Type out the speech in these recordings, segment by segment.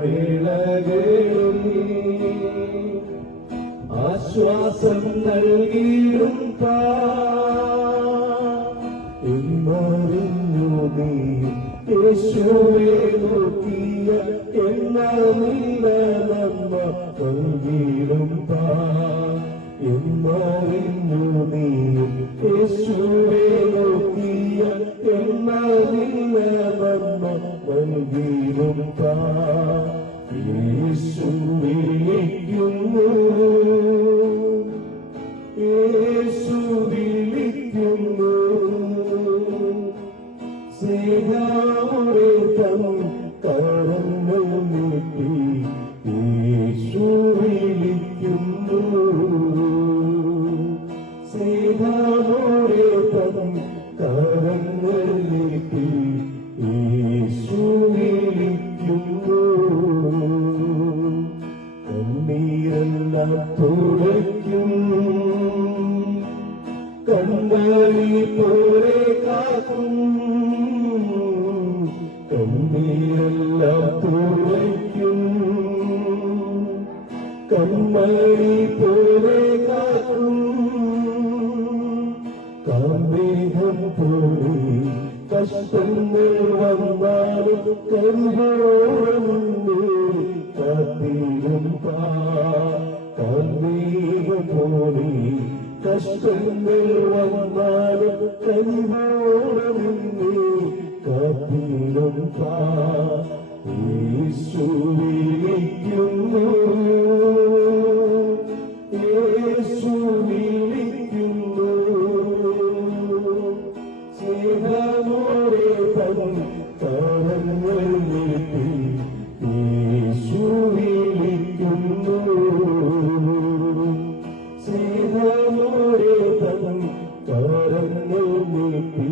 വേളകളിൽ ആശ്വാസം നൽകിയിടും എന്നറിഞ്ഞു നീ യേശുവേ നോക്കിയ എന്നറിഞ്ഞ നമ്മ നൽകിയിടും എന്നറിഞ്ഞു നീ യേശുവേ നോക്കിയ എന്നറിഞ്ഞ നമ്മ നൽകിയിടും യേശു വിളിക്കുന്നു യേശു വിളിക്കുന്നു സ്നേഹമോടെ തൻ കരങ്ങൾ നീട്ടി യേശു വിളിക്കുന്നു സ്നേഹമോടെ തൻ കരങ്ങൾ നീട്ടി യേശു വിളിക്കുന്നു കണ്ണീരെല്ലാം തുടയ്ക്കും കണ്ണാടി പോലെ കാക്കും കണ്ണീരെല്ലാം തുടയ്ക്കും കണ്ണാടി പോലെ കാക്കും കാമേഘം പോലെ കഷ്ടങ്ങൾ വന്നാലും കരുതോടെ കാത്തിരും കാമേഘം പോലെ കഷ്ടങ്ങൾ വന്നാലും കരുതോടെ കാത്തിരും യേശു വിളിക്കുന്നു യേശു വിളിക്കുന്നു സ്നേഹമോടെ തൻ കരങ്ങൾ നീട്ടി യേശു വിളിക്കുന്നു സ്നേഹമോടെ തൻ കരങ്ങൾ നീട്ടി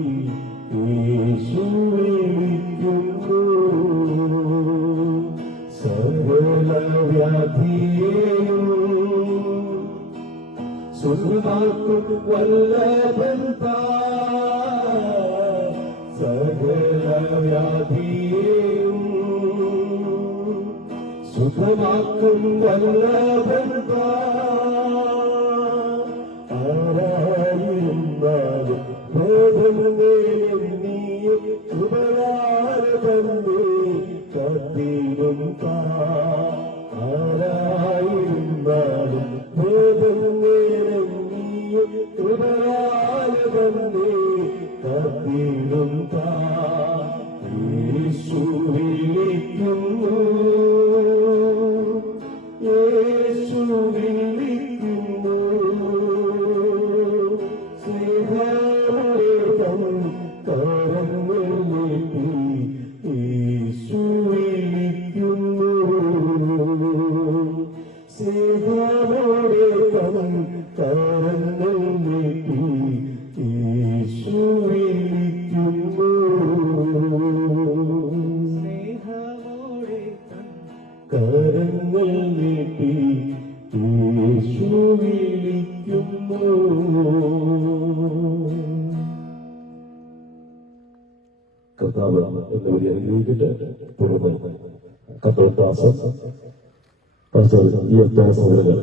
യേശു വിളിക്കുന്നു സകല വ്യാധിയെയും സുഖമാക്കും വല്ലഭൻ സകല വ്യാധിയെയും സുഖമാക്കും വല്ലഭൻ ആരായിരുന്നാലും ഭേദമേയും കൃപയാലതന്നെ കാത്തിരും ആരായിരുന്നാലും ഭേദമേയും കൃപയാലതന്നെ കാത്തിരും യേശു വിളിക്കുന്നു യേശു വിളിക്കുന്നു സ്നേഹമോടെ തൻ കരങ്ങൾ നീട്ടി യേശു വിളിക്കുന്നു സ്നേഹമോടെ തൻ കരങ്ങൾ നീട്ടി യേശു വിളിക്കുന്നു സ്നേഹമോടെ തൻ കരങ്ങൾ നീട്ടി യേശു വിളിക്കുന്നു. കർത്താവ് എല്ലാവരെയും അനുഗ്രഹിക്കട്ടെ. തുടർന്ന് കത്തോലിക്കാസ് പാസ്റ്റർ ഇ.എഫ്. തോമസ് അവர்கள்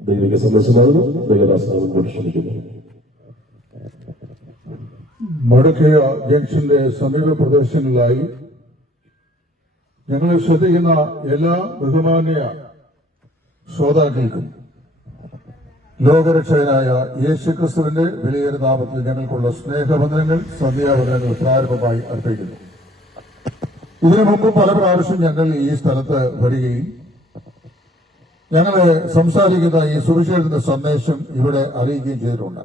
ദൈവിക സന്ദേശമാകുന്നു. ദൈവദാസനെ മുൻപോട്ട് ക്ഷണിക്കുന്നു. മടക്കയ ജംഗ്ഷന്റെ സമീപ പ്രദേശങ്ങളിലായി ഞങ്ങളെ ശ്രദ്ധിക്കുന്ന എല്ലാ ബഹുമാന്യ ശ്രോതാക്കൾക്കും ലോകരക്ഷകനായ യേശുക്രിസ്തുവിന്റെ വിലയേറിയ നാമത്തിൽ ഞങ്ങൾക്കുള്ള സ്നേഹവന്ദനങ്ങൾ, സന്ധ്യാവന്ദനങ്ങൾ പ്രാരംഭമായി അർപ്പിക്കുന്നു. ഇതിനു മുമ്പ് പല പ്രാവശ്യം ഞങ്ങൾ ഈ സ്ഥലത്ത് വരികയും ഞങ്ങളെ സംസാരിക്കുന്ന ഈ സുവിശേഷത്തിന്റെ സന്ദേശം ഇവിടെ അറിയിക്കുകയും ചെയ്തിട്ടുണ്ട്.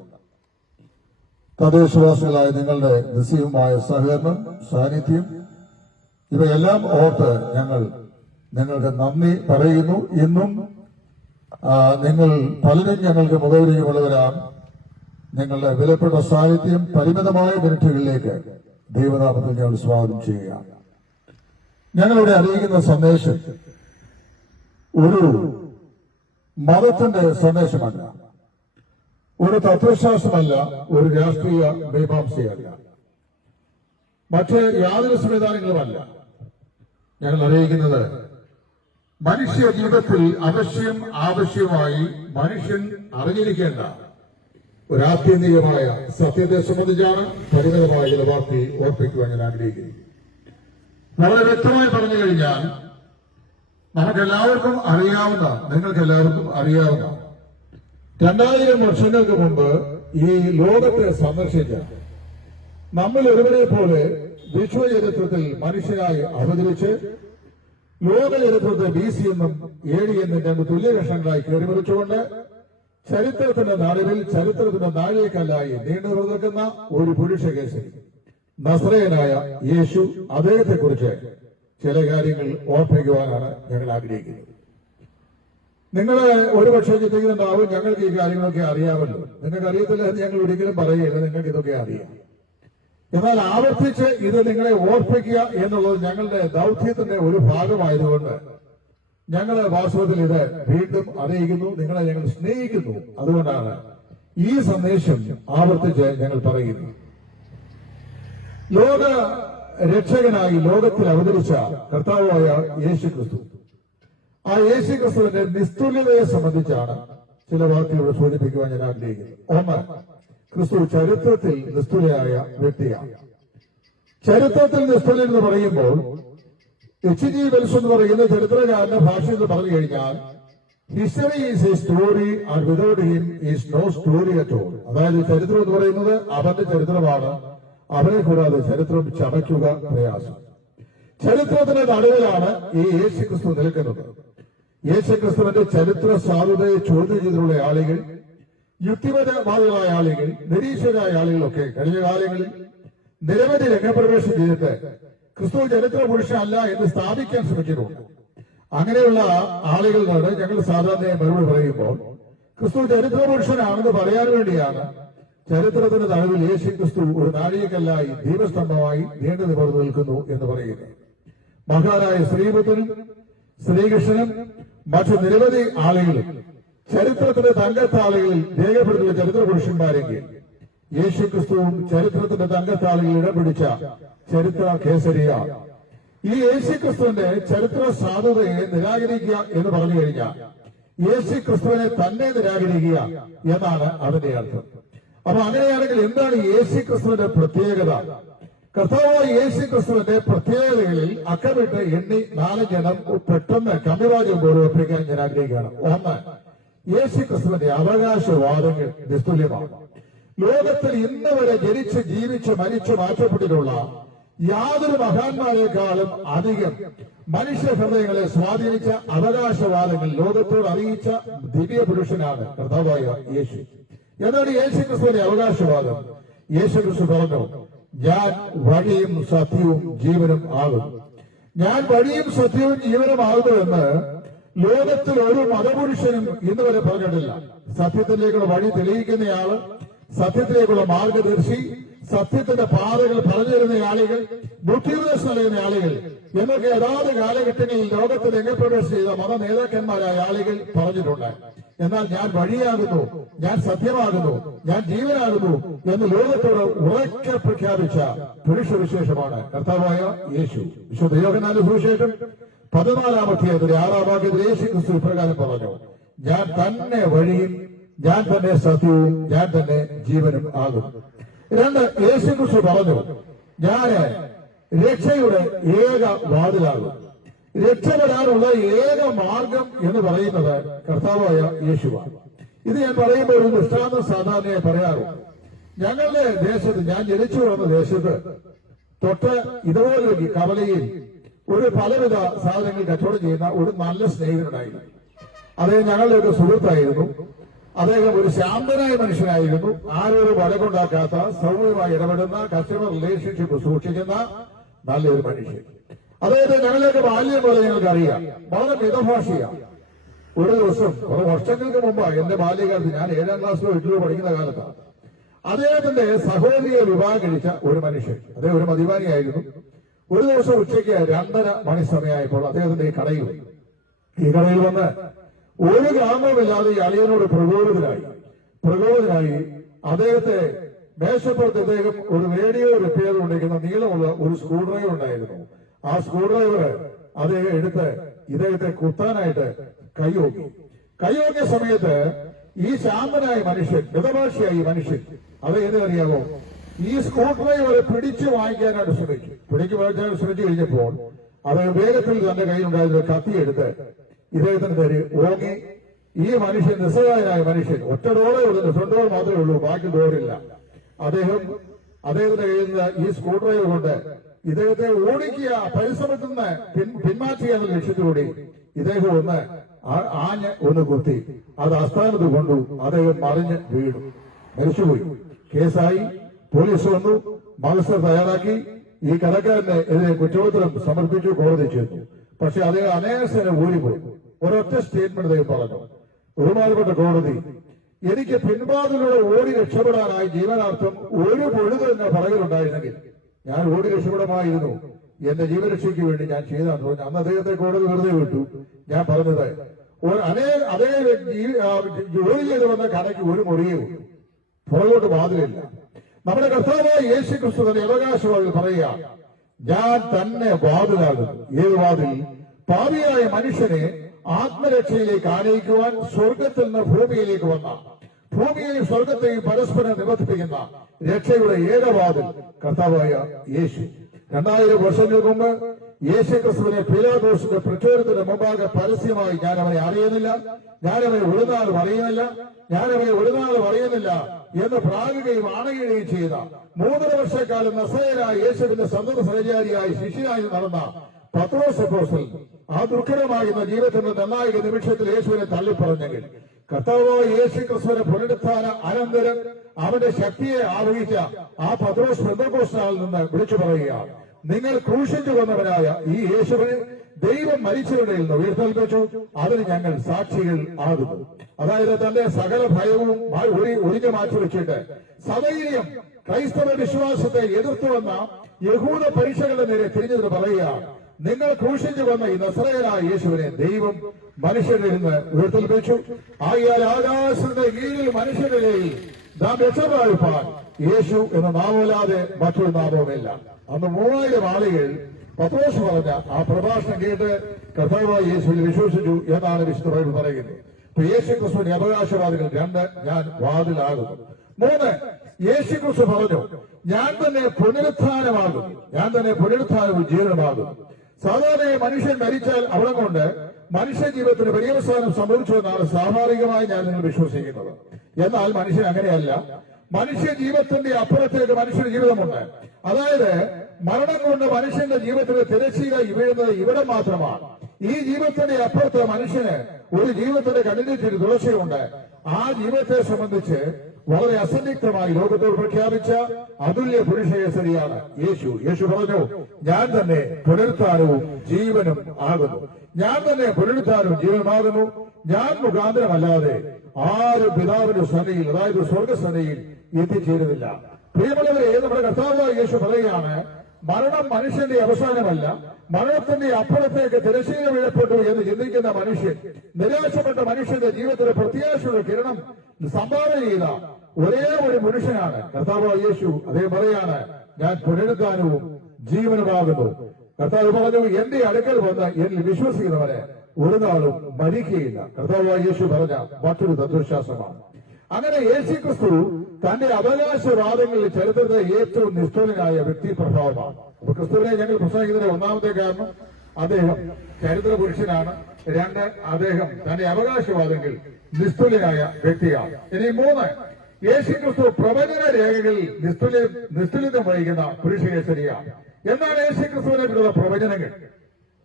തദ്ദേശവാസികളായ നിങ്ങളുടെ നിസ്സീയമായ സഹകരണം, സാന്നിധ്യം ഇവയെല്ലാം ഓർത്ത് ഞങ്ങൾ നിങ്ങൾക്ക് നന്ദി പറയുന്നു. ഇന്നും നിങ്ങൾ പലരും ഞങ്ങൾക്ക് മുഖവരിയുമുള്ളവരാണ്. നിങ്ങളുടെ വിലപ്പെട്ട സാന്നിധ്യം പരിമിതമായ മിനിറ്റുകളിലേക്ക് ദൈവനാമത്തിൽ ഞങ്ങൾ സ്വാഗതം ചെയ്യുകയാണ്. ഞങ്ങളിവിടെ അറിയിക്കുന്ന സന്ദേശം ഒരു മതത്തിന്റെ സന്ദേശമല്ല, ഒരു തത്വശാസ്ത്രമല്ല, ഒരു രാഷ്ട്രീയ മീമാംസയല്ല, മറ്റ് യാതൊരു സംവിധാനങ്ങളുമല്ല. ഞങ്ങൾ അറിയിക്കുന്നത് മനുഷ്യ ജീവിതത്തിൽ ആവശ്യമായി മനുഷ്യൻ അറിഞ്ഞിരിക്കേണ്ട ഒരു ആത്യന്തികമായ സത്യത്തെ സംബന്ധിച്ചാണ് പരിമിതമായ ചില വാർത്ത ഓർപ്പിക്കുവാൻ ഞാൻ ആഗ്രഹിക്കുന്നു. വളരെ വ്യക്തമായി പറഞ്ഞു കഴിഞ്ഞാൽ നമുക്കെല്ലാവർക്കും അറിയാവുന്ന, നിങ്ങൾക്കെല്ലാവർക്കും അറിയാവുന്ന 2000 വർഷങ്ങൾക്ക് മുമ്പ് ഈ ലോകത്തെ സന്ദർശിച്ച നമ്മൾ ഒരുവരെ പോലെ വിശ്വചരിത്രത്തിൽ മനുഷ്യനായി അവതരിച്ച് ലോക ചരിത്രത്തെ BC എന്നും AD എന്നും രണ്ട് തുല്യ കഷ്ണങ്ങളായി കയറിമറിച്ചുകൊണ്ട് ചരിത്രത്തിന്റെ നടുവിൽ ചരിത്രത്തിന്റെ നാഴികക്കല്ലായി നീണ്ടു നിൽക്കുന്ന ഒരു പുരുഷ കേസരി നസ്രയനായ യേശു, അദ്ദേഹത്തെക്കുറിച്ച് ചില കാര്യങ്ങൾ ഓർപ്പിക്കുവാനാണ് ഞങ്ങൾ ആഗ്രഹിക്കുന്നത്. നിങ്ങൾ ഒരുപക്ഷെ ചിന്തിക്കുന്നുണ്ടാവും, ഞങ്ങൾക്ക് ഈ കാര്യങ്ങളൊക്കെ അറിയാമല്ലോ. നിങ്ങൾക്ക് അറിയത്തില്ല എന്ന് ഞങ്ങൾ ഒരിക്കലും പറയുകയില്ല, നിങ്ങൾക്ക് ഇതൊക്കെ അറിയാം. എന്നാൽ ആവർത്തിച്ച് ഇത് നിങ്ങളെ ഓർപ്പിക്കുക എന്നുള്ളത് ഞങ്ങളുടെ ദൗത്യത്തിന്റെ ഒരു ഭാഗമായതുകൊണ്ട് ഞങ്ങൾ വാസ്തവത്തിൽ ഇത് വീണ്ടും അറിയിക്കുന്നു. നിങ്ങളെ ഞങ്ങൾ സ്നേഹിക്കുന്നു. അതുകൊണ്ടാണ് ഈ സന്ദേശം ആവർത്തിച്ച് ഞങ്ങൾ പറയുന്നത്. ലോക രക്ഷകനായി ലോകത്തിൽ അവതരിച്ച കർത്താവായ യേശു ക്രിസ്തു, ആ യേശു ക്രിസ്തുവിന്റെ നിസ്തുല്യതയെ സംബന്ധിച്ചാണ് ചില വാക്കുകൾ സൂചിപ്പിക്കുവാൻ ഞാൻ ആഗ്രഹിക്കുന്നത്. ഒന്ന്, ക്രിസ്തു ചരിത്രത്തിൽ നിസ്തുലയായ വ്യക്തിയാണ്. ചരിത്രത്തിൽ നിസ്തുലൻ എന്ന് പറയുമ്പോൾ H.G. വെൽസ് എന്ന് പറയുന്ന ചരിത്രകാരന്റെ ഭാഷയിൽ പറഞ്ഞു കഴിഞ്ഞാൽ history is a story and without him is no story at all. അതായത് ചരിത്രം എന്ന് പറയുന്നത് അവന്റെ ചരിത്രമാണ്, അവനെ കൂടാതെ ചരിത്രം ചമയ്ക്കുക പ്രയാസം. ചരിത്രത്തിന്റെ നടുവിലാണ് ഈ യേശു ക്രിസ്തു നിൽക്കുന്നത്. യേശു ക്രിസ്തുവിന്റെ ചരിത്ര സാധുതയെ ചോദ്യം ചെയ്തിട്ടുള്ള ആളുകൾ, യുക്തിപരവാദികളായ ആളുകൾ, നിരീക്ഷകരായ ആളുകളൊക്കെ കഴിഞ്ഞ കാലങ്ങളിൽ നിരവധി രംഗപ്രവേശം ചെയ്തിട്ട് ക്രിസ്തു ചരിത്ര പുരുഷനല്ല എന്ന് സ്ഥാപിക്കാൻ ശ്രമിച്ചിട്ടുണ്ട്. അങ്ങനെയുള്ള ആളുകളോട് ഞങ്ങൾ സാധാരണ മറുപടി പറയുമ്പോൾ ക്രിസ്തു ചരിത്ര പുരുഷനാണെന്ന് പറയാൻ വേണ്ടിയാണ് ചരിത്രത്തിന്റെ നടുവിൽ യേശു ക്രിസ്തു ഒരു നാഴികക്കല്ലായി ദീപസ്തംഭമായി നീണ്ടു നിവർന്നു നിൽക്കുന്നു എന്ന് പറയുന്നത്. മഹാനായ ശ്രീബുദ്ധനും ശ്രീകൃഷ്ണനും മറ്റു നിരവധി ആളുകളും ചരിത്രത്തിന്റെ തങ്കത്താളുകളിൽ രേഖപ്പെടുത്തിയ ചരിത്ര പുരുഷന്മാരെങ്കിൽ യേശു ക്രിസ്തുവും ചരിത്രത്തിന്റെ തങ്കത്താളുകളിൽ ഇടം പിടിച്ച ചരിത്ര കേസരിയാണ്. ഈ യേശു ക്രിസ്തുവിന്റെ ചരിത്ര സാധുതയെ നിരാകരിക്കുക എന്ന് പറഞ്ഞു കഴിഞ്ഞാൽ യേശു ക്രിസ്തുവിനെ തന്നെ നിരാകരിക്കുക എന്നാണ് അതിന്റെ അർത്ഥം. അപ്പൊ അങ്ങനെയാണെങ്കിൽ എന്താണ് യേശു ക്രിസ്തുവിന്റെ പ്രത്യേകത? കർത്താവായ യേശു ക്രിസ്തുവിന്റെ പ്രത്യേകതകളിൽ അക്കമിട്ട് എണ്ണി 4 എണ്ണം പെട്ടെന്ന് കമ്പിവാദ്യം പോലെ ഒപ്പിക്കാൻ ഞാൻ ആഗ്രഹിക്കുകയാണ്. ഒന്ന്, യേശു ക്രിസ്തുവിന്റെ അവകാശവാദങ്ങൾ നിസ്തുല്യമാണ്. ലോകത്തിൽ ഇന്ന് വരെ ജനിച്ച് ജീവിച്ച് മരിച്ചു മാറ്റപ്പെട്ടിട്ടുള്ള യാതൊരു മഹാന്മാരെക്കാളും അധികം മനുഷ്യ ഹൃദയങ്ങളെ സ്വാധീനിച്ച അവകാശവാദങ്ങൾ ലോകത്തോട് അറിയിച്ച ദിവ്യ പുരുഷനാണ് കർത്താവായ യേശു. എന്താണ് യേശു ക്രിസ്തുവിന്റെ അവകാശവാദം? യേശു ക്രിസ്തു പറഞ്ഞു, ഞാൻ വഴിയും സത്യവും ജീവനും ആകുന്നു. ഞാൻ വഴിയും സത്യവും ജീവനും ആകുന്നുവെന്ന് ലോകത്തിൽ ഒരു മതപുരുഷനും ഇന്ന് വരെ പറഞ്ഞിട്ടില്ല. സത്യത്തിലേക്കുള്ള വഴി തെളിയിക്കുന്നയാള്, സത്യത്തിലേക്കുള്ള മാർഗദർശി, സത്യത്തിന്റെ പാതകൾ പറഞ്ഞു തരുന്ന ആളുകൾ, ബുദ്ധിപദേശം നൽകുന്ന ആളുകൾ എന്നൊക്കെ അതാത് കാലഘട്ടങ്ങളിൽ ലോകത്തിൽ രംഗപ്രവേശം ചെയ്ത മത നേതാക്കന്മാരായ ആളുകൾ പറഞ്ഞിട്ടുണ്ട്. എന്നാൽ ഞാൻ വഴിയാകുന്നു, ഞാൻ സത്യമാകുന്നു, ഞാൻ ജീവനാകുന്നു എന്ന് ലോകത്തോട് ഉറക്കെ പ്രഖ്യാപിച്ച പുരുഷവിശേഷമാണ് കർത്താവായ യേശു. വിശുദ്ധ യോഹന്നാന്റെ സുവിശേഷം 14-ാം അധ്യായത്തിലെ 6-ാം വാക്യത്തിൽ യേശു ക്രിസ്തു ഇപ്രകാരം പറഞ്ഞു, ഞാൻ തന്നെ വഴിയും ഞാൻ തന്നെ സത്യവും ഞാൻ തന്നെ ജീവനും ആകും. 2, യേശു ക്രിസ്തു പറഞ്ഞു, ഞാൻ രക്ഷയുടെ ഏക വാതിലാകും. രക്ഷപ്പെടാനുള്ള ഏക മാർഗം എന്ന് പറയുന്നത് കർത്താവായ യേശുവാണ്. ഇത് ഞാൻ പറയുമ്പോൾ ഒരു ദൃഷ്ടാന്തം സാധാരണയായി പറയാറുണ്ട്. ഞങ്ങളുടെ ദേശത്ത്, ഞാൻ ജനിച്ചു വന്ന ദേശത്ത് തൊട്ട് ഇതുപോലെ കവലയിൽ ഒരു പലവിധ സാധനങ്ങൾ കച്ചവടം ചെയ്യുന്ന ഒരു നല്ല സ്നേഹിതനുണ്ടായിരുന്നു. അദ്ദേഹം ഞങ്ങളുടെയൊക്കെ സുഹൃത്തായിരുന്നു. അദ്ദേഹം ഒരു ശാന്തനായ മനുഷ്യനായിരുന്നു. ആരോടും വഴക്കുണ്ടാക്കാത്ത, സൗമ്യമായി ഇടപെടുന്ന, കസ്റ്റമർ റിലേഷൻഷിപ്പ് സൂക്ഷിക്കുന്ന നല്ലൊരു മനുഷ്യൻ. അദ്ദേഹത്തെ ഞങ്ങളിലേക്ക് ബാല്യം പോലെ ഞങ്ങൾക്ക് അറിയാം. വളരെ മിതഭാഷയാണ്. ഒരു ദിവസം കുറെ വർഷങ്ങൾക്ക് മുമ്പ് എന്റെ ബാല്യകാലത്ത്, ഞാൻ 7-ാം ക്ലാസ്സിലോ 8-ലോ പഠിക്കുന്ന കാലത്താണ്, അദ്ദേഹത്തിന്റെ സഹോദരിയെ വിവാഹം കഴിച്ച ഒരു മനുഷ്യൻ, അദ്ദേഹം ഒരു മദ്യപാനിയായിരുന്നു. ഒരു ദിവസം ഉച്ചയ്ക്ക് 2:30 മണി സമയമായപ്പോൾ അദ്ദേഹത്തിന്റെ ഈ കടയിൽ വന്ന് ഒരു കാരണവുമില്ലാതെ ഈ അളിയനോട് പ്രകോപിതനായി അദ്ദേഹത്തെ മേശപ്പുറത്ത് അദ്ദേഹം ഒരു റേഡിയോ റിപ്പയർ കൊണ്ടിരിക്കുന്ന നീളമുള്ള ഒരു സ്ക്രൂ ഡ്രൈവർ ഉണ്ടായിരുന്നു. ആ സ്ക്രൂ ഡ്രൈവർ അത് എടുത്ത് ഇദ്ദേഹത്തെ കുത്താനായിട്ട് കൈയോക്കിയ സമയത്ത് ഈ ശാന്തനായ മനുഷ്യൻ, മിതഭാഷിയായ മനുഷ്യൻ അത് ഏതറിയാമോ, ഈ സ്ക്രൂ ഡ്രൈവറെ പിടിച്ചു വാങ്ങിക്കാനായിട്ട് ശ്രമിച്ചു. ശ്രമിച്ചു കഴിഞ്ഞപ്പോൾ അത് വേഗത്തിൽ തന്റെ കയ്യിലുണ്ടായിരുന്ന കത്തിയെടുത്ത് ഇദ്ദേഹത്തിന് നേരെ ഓങ്ങി. ഈ മനുഷ്യൻ, നിസ്സഹായനായ മനുഷ്യൻ, ഒറ്റ ഡോറേ ഉള്ളൂ, ഫ്രണ്ട് ഡോർ മാത്രമേ ഉള്ളൂ, ബാക്കി ഡോറില്ല. അദ്ദേഹത്തിന്റെ കയ്യിൽ നിന്ന് ഈ സ്ക്രൂ ഡ്രൈവർ കൊണ്ട് ഇദ്ദേഹത്തെ ഓടിക്കുക, പരിശ്രമത്തിൽ നിന്ന് പിന്മാറ്റുക എന്ന ലക്ഷ്യത്തോടെ ഇദ്ദേഹം ഒന്ന് കുത്തി. അത് ആസ്ഥാനത്ത് കൊണ്ടു. അദ്ദേഹം മറിഞ്ഞ് വീണു, മരിച്ചുപോയി. കേസായി. പോലീസ് വന്നു, മത്സരം തയ്യാറാക്കി. ഈ കടക്കാരന് എതിരെ കുറ്റപത്രം സമർപ്പിച്ചു, കോടതി ചേർന്നു. പക്ഷെ അദ്ദേഹം അനായാസേന ഓടിപ്പോയി. ഒരൊറ്റ സ്റ്റേറ്റ്മെന്റ് അദ്ദേഹം പറഞ്ഞു, ബഹുമാനപ്പെട്ട കോടതി, എനിക്ക് പിൻവാതിലൂടെ ഓടി രക്ഷപ്പെടാനായി ജീവനാർത്ഥം ഒരു പൊഴുത് എന്ന പറകലുണ്ടായിരുന്നെങ്കിൽ ഞാൻ ഓടി രക്ഷപ്പെടമായിരുന്നു. എന്റെ ജീവരക്ഷയ്ക്ക് വേണ്ടി ഞാൻ ചെയ്താന്ന് പറഞ്ഞു. അന്ന് അദ്ദേഹത്തെ കോടതി വെറുതെ വിട്ടു. ഞാൻ പറഞ്ഞത് അതേ ജോലി ചെയ്ത് വന്ന കടയ്ക്ക് ഒരു മുറിയേ ഉള്ളൂ, പുറകോട്ട് വാതിലില്ല. നമ്മുടെ കർത്താവായ യേശു ക്രിസ്തു തന്നെ അവകാശവാദിൽ പറയുക, ഞാൻ തന്നെ വാതിലാകുന്നു. ഏത് വാതിൽ? പാപിയായ മനുഷ്യനെ ആത്മരക്ഷയിലേക്ക് ആനയിക്കുവാൻ സ്വർഗത്തിൽ നിന്ന് ഭൂമിയിലേക്ക് വന്ന, ഭൂമിയെയും സ്വർഗത്തെയും പരസ്പരം നിബന്ധിപ്പിക്കുന്ന രക്ഷയുടെ ഏകവാതിൽ കർത്താവായ യേശു. 2000 വർഷങ്ങൾക്ക് മുമ്പ് യേശു ക്രിസ്തുവിനെ പീലാത്തോസിന്റെ പ്രചോദനത്തിന് മുമ്പാകെ പരസ്യമായി ഞാൻ അവനെ അറിയുന്നില്ല, ഞാൻ അവനെ ഒരു നാളും അറിയുന്നില്ല എന്ന് പ്രാകുകയും ആണയുകയും ചെയ്ത 3 വർഷക്കാലം നസറേയനായ യേശുവിന്റെ സന്തത സഹചാരിയായി ശിഷ്യനായി നടന്ന പത്രോസ് അപ്പോസ്തലൻ ആ ദുഃഖകരമാകുന്ന ജീവിതത്തിന്റെ നിർണായക നിമിഷത്തിൽ യേശുവിനെ തള്ളിപ്പറഞ്ഞെങ്കിൽ കർത്താവായ യേശു ക്രിസ്തുവിന്റെ പുനരുത്ഥാന അനന്തരം അവന്റെ ശക്തിയെ ആവഹിച്ച ആ പത്രോസ് പെന്തക്കോസ്താളിൽ നിന്ന് വിളിച്ചു പറയുക, നിങ്ങൾ ക്രൂശിച്ചു കൊന്നവനായ ഈ യേശുവിനെ ദൈവം മരിച്ചവരുടെ നിന്ന് ഉയർത്തെഴുന്നേൽപ്പിച്ചു, അതിന് ഞങ്ങൾ സാക്ഷികൾ ആകുന്നു. അതായത് തന്റെ സകല ഭയവും ഒഴിഞ്ഞു മാറ്റിവെച്ചിട്ട് സധൈര്യം ക്രൈസ്തവ വിശ്വാസത്തെ എതിർത്തുവന്ന യഹൂദ പരീക്ഷകളുടെ നേരെ തിരിഞ്ഞെന്ന് പറയുക, നിങ്ങൾ ക്രൂശിച്ചു കൊന്ന ഈ നസറേയനായ യേശുവിനെ ദൈവം മനുഷ്യരിൽ നിന്ന് ഉയർത്തെഴുന്നേൽപ്പിച്ചു. ആയാൽ ആകാശത്തിന്റെ കീഴിൽ മനുഷ്യരിൽ നാം രക്ഷപ്രാപിപ്പാൻ യേശു എന്ന നാമമല്ലാതെ മറ്റൊരു നാമവുമില്ല. അന്ന് 3000 ആളുകൾ പത്രോസ് പറഞ്ഞ ആ പ്രഭാഷണം കേട്ട് കർത്താവായ യേശുവിൽ വിശ്വസിച്ചു എന്നാണ് വിശുദ്ധ ബൈബിൾ പറയുന്നത്. ഇപ്പൊ യേശു ക്രിസ്തുവിന്റെ അവകാശവാദികൾ 2, ഞാൻ വാതിലാകുന്നു. 3, യേശു ക്രിസ്തു പറഞ്ഞു, ഞാൻ തന്നെ പുനരുത്ഥാനവും ജീവനുമാകും. സാധാരണ മനുഷ്യൻ മരിച്ചാൽ അവിടെ കൊണ്ട് മനുഷ്യ ജീവിതത്തിന് പര്യവസാനം സംഭവിച്ചു എന്നാണ് സ്വാഭാവികമായി ഞാൻ നിങ്ങൾ വിശ്വസിക്കുന്നത്. എന്നാൽ മനുഷ്യൻ അങ്ങനെയല്ല. മനുഷ്യ ജീവിതത്തിന്റെ അപ്പുറത്തേക്ക് മനുഷ്യന്റെ ജീവിതമുണ്ട്. അതായത് മരണം കൊണ്ട് മനുഷ്യന്റെ ജീവിതത്തിന് തിരശ്ശീല വീഴുന്നത് ഇവിടെ മാത്രമാണ്. ഈ ജീവിതത്തിന്റെ അപ്പുറത്ത് മനുഷ്യന് ഒരു ജീവിതത്തിന്റെ കണ്ണിന് തുടർച്ചയുണ്ട്. ആ ജീവിതത്തെ സംബന്ധിച്ച് വളരെ അസന്നിഗ്ധമായി ലോകത്തോട് പ്രഖ്യാപിച്ച അതുല്യ പുരുഷേശ്വരിയാണ് യേശു. യേശു പറഞ്ഞു, ഞാൻ തന്നെ പുനരുത്ഥാനവും ജീവനും ആകുന്നു. ഞാൻ മുഖാന്തരമല്ലാതെ ആരും പിതാവിന്റെ സന്നിധിയിൽ, അതായത് സ്വർഗസന്നിധിയിൽ എത്തിച്ചേരുന്നില്ല. പ്രിയമുള്ളവരെ, നമ്മുടെ കർത്താവായ യേശു പറയുകയാണ്, മരണം മനുഷ്യന്റെ അവസാനമല്ല, മരണത്തിന്റെ അപ്പുറത്തേക്ക് തിരശ്ശീല വീഴപ്പെട്ടു എന്ന് ചിന്തിക്കുന്ന മനുഷ്യൻ, നിരാശപ്പെട്ട മനുഷ്യന്റെ ജീവിതത്തിലെ പ്രത്യാശയുടെ കിരണം സംഭാവന ചെയ്ത ഒരേ ഒരു മനുഷ്യനാണ് കർത്താവായ യേശു. അദ്ദേഹം പറയാണ്, ഞാൻ പുനരുത്ഥാനവും ജീവനുമാകുന്നു. കർത്താവ് പറഞ്ഞു, എന്റെ അടുക്കൽ വന്ന് എന്നിൽ വിശ്വസിക്കുന്നവരെ ഒരു നാളും മരിക്കുകയില്ല. കർത്താവായ യേശു പറഞ്ഞ മറ്റൊരു തത്വശാസ്ത്രമാണ്. അങ്ങനെ യേശു ക്രിസ്തു തന്റെ അവകാശവാദങ്ങളിൽ ചരിത്രത്തിലെ ഏറ്റവും നിഷ്ഠുരനായ വ്യക്തി പ്രഭാവമാണ്. അപ്പൊ ക്രിസ്തുവിനെ ഞങ്ങൾ പ്രസംഗിക്കുന്നതിന്റെ ഒന്നാമത്തെ കാരണം അദ്ദേഹം ചരിത്ര പുരുഷനാണ്. 2, അദ്ദേഹം തന്റെ അവകാശവാദങ്ങളിൽ നിഷ്ഠുരനായ വ്യക്തിയാണ്. ഇനി 3, യേശു ക്രിസ്തു പ്രവചന രേഖകളിൽ നിസ്തുലിതം വഹിക്കുന്ന പുരുഷേശ്വരിയാണ്. എന്താണ് യേശു ക്രിസ്തുവിനെ കുറിച്ചുള്ള പ്രവചനങ്ങൾ?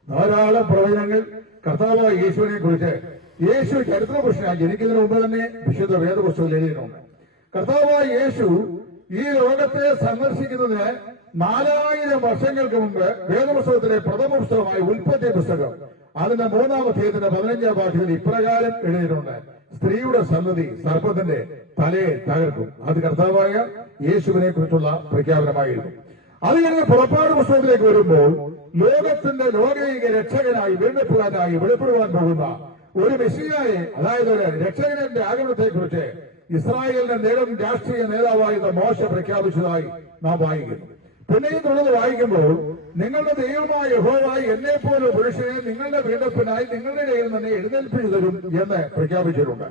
ധാരാളം പ്രവചനങ്ങൾ കർത്താവായ യേശുവിനെ കുറിച്ച് യേശു ചരിത്ര പുരുഷനായി ജനിക്കുന്നതിന് മുമ്പ് തന്നെ വിശുദ്ധ വേദപുസ്തകത്തിൽ എഴുതിയിട്ടുണ്ട്. കർത്താവായ യേശു ഈ ലോകത്തെ സന്ദർശിക്കുന്നതിന് 4000 വർഷങ്ങൾക്ക് മുമ്പ് വേദപുസ്തകത്തിലെ പ്രഥമ പുസ്തകമായ ഉൽപ്പത്തി പുസ്തകം അതിന്റെ 3-ാം അധ്യായത്തിന്റെ 15-ാം വാക്യത്തിൽ ഇപ്രകാരം എഴുതിയിട്ടുണ്ട്, സ്ത്രീയുടെ സന്തതി സർപ്പത്തിന്റെ തലയെ തകർക്കും. അത് കർത്താവായ യേശുവിനെ കുറിച്ചുള്ള പ്രഖ്യാപനമായിരുന്നു. അത് കഴിഞ്ഞ് പുറപ്പാട് പുസ്തകത്തിലേക്ക് വരുമ്പോൾ ലോകത്തിന്റെ ലോകൈക രക്ഷകനായി വീണ്ടെടുപ്പുകാരനായി വെളിപ്പെടുവാൻ പോകുന്ന ഒരു മെസ്സിയായെ, അതായത് ഒരു രക്ഷകന്റെ ആഗമനത്തെ കുറിച്ച് ഇസ്രായേലിന്റെ നേരം രാഷ്ട്രീയ നേതാവായിരുന്ന മോശ പ്രഖ്യാപിച്ചതായി നാം വായിക്കുന്നു. പിന്നെയും തുടർന്ന് വായിക്കുമ്പോൾ നിങ്ങളുടെ ദൈവമായ യഹോവ എന്നെ പോലെ പുരുഷനെ നിങ്ങളുടെ വീണ്ടെടുപ്പിനായി നിങ്ങളുടെ കയ്യിൽ നിന്ന് എഴുന്നേൽപ്പിച്ചു തരും എന്ന് പ്രഖ്യാപിച്ചിട്ടുണ്ട്.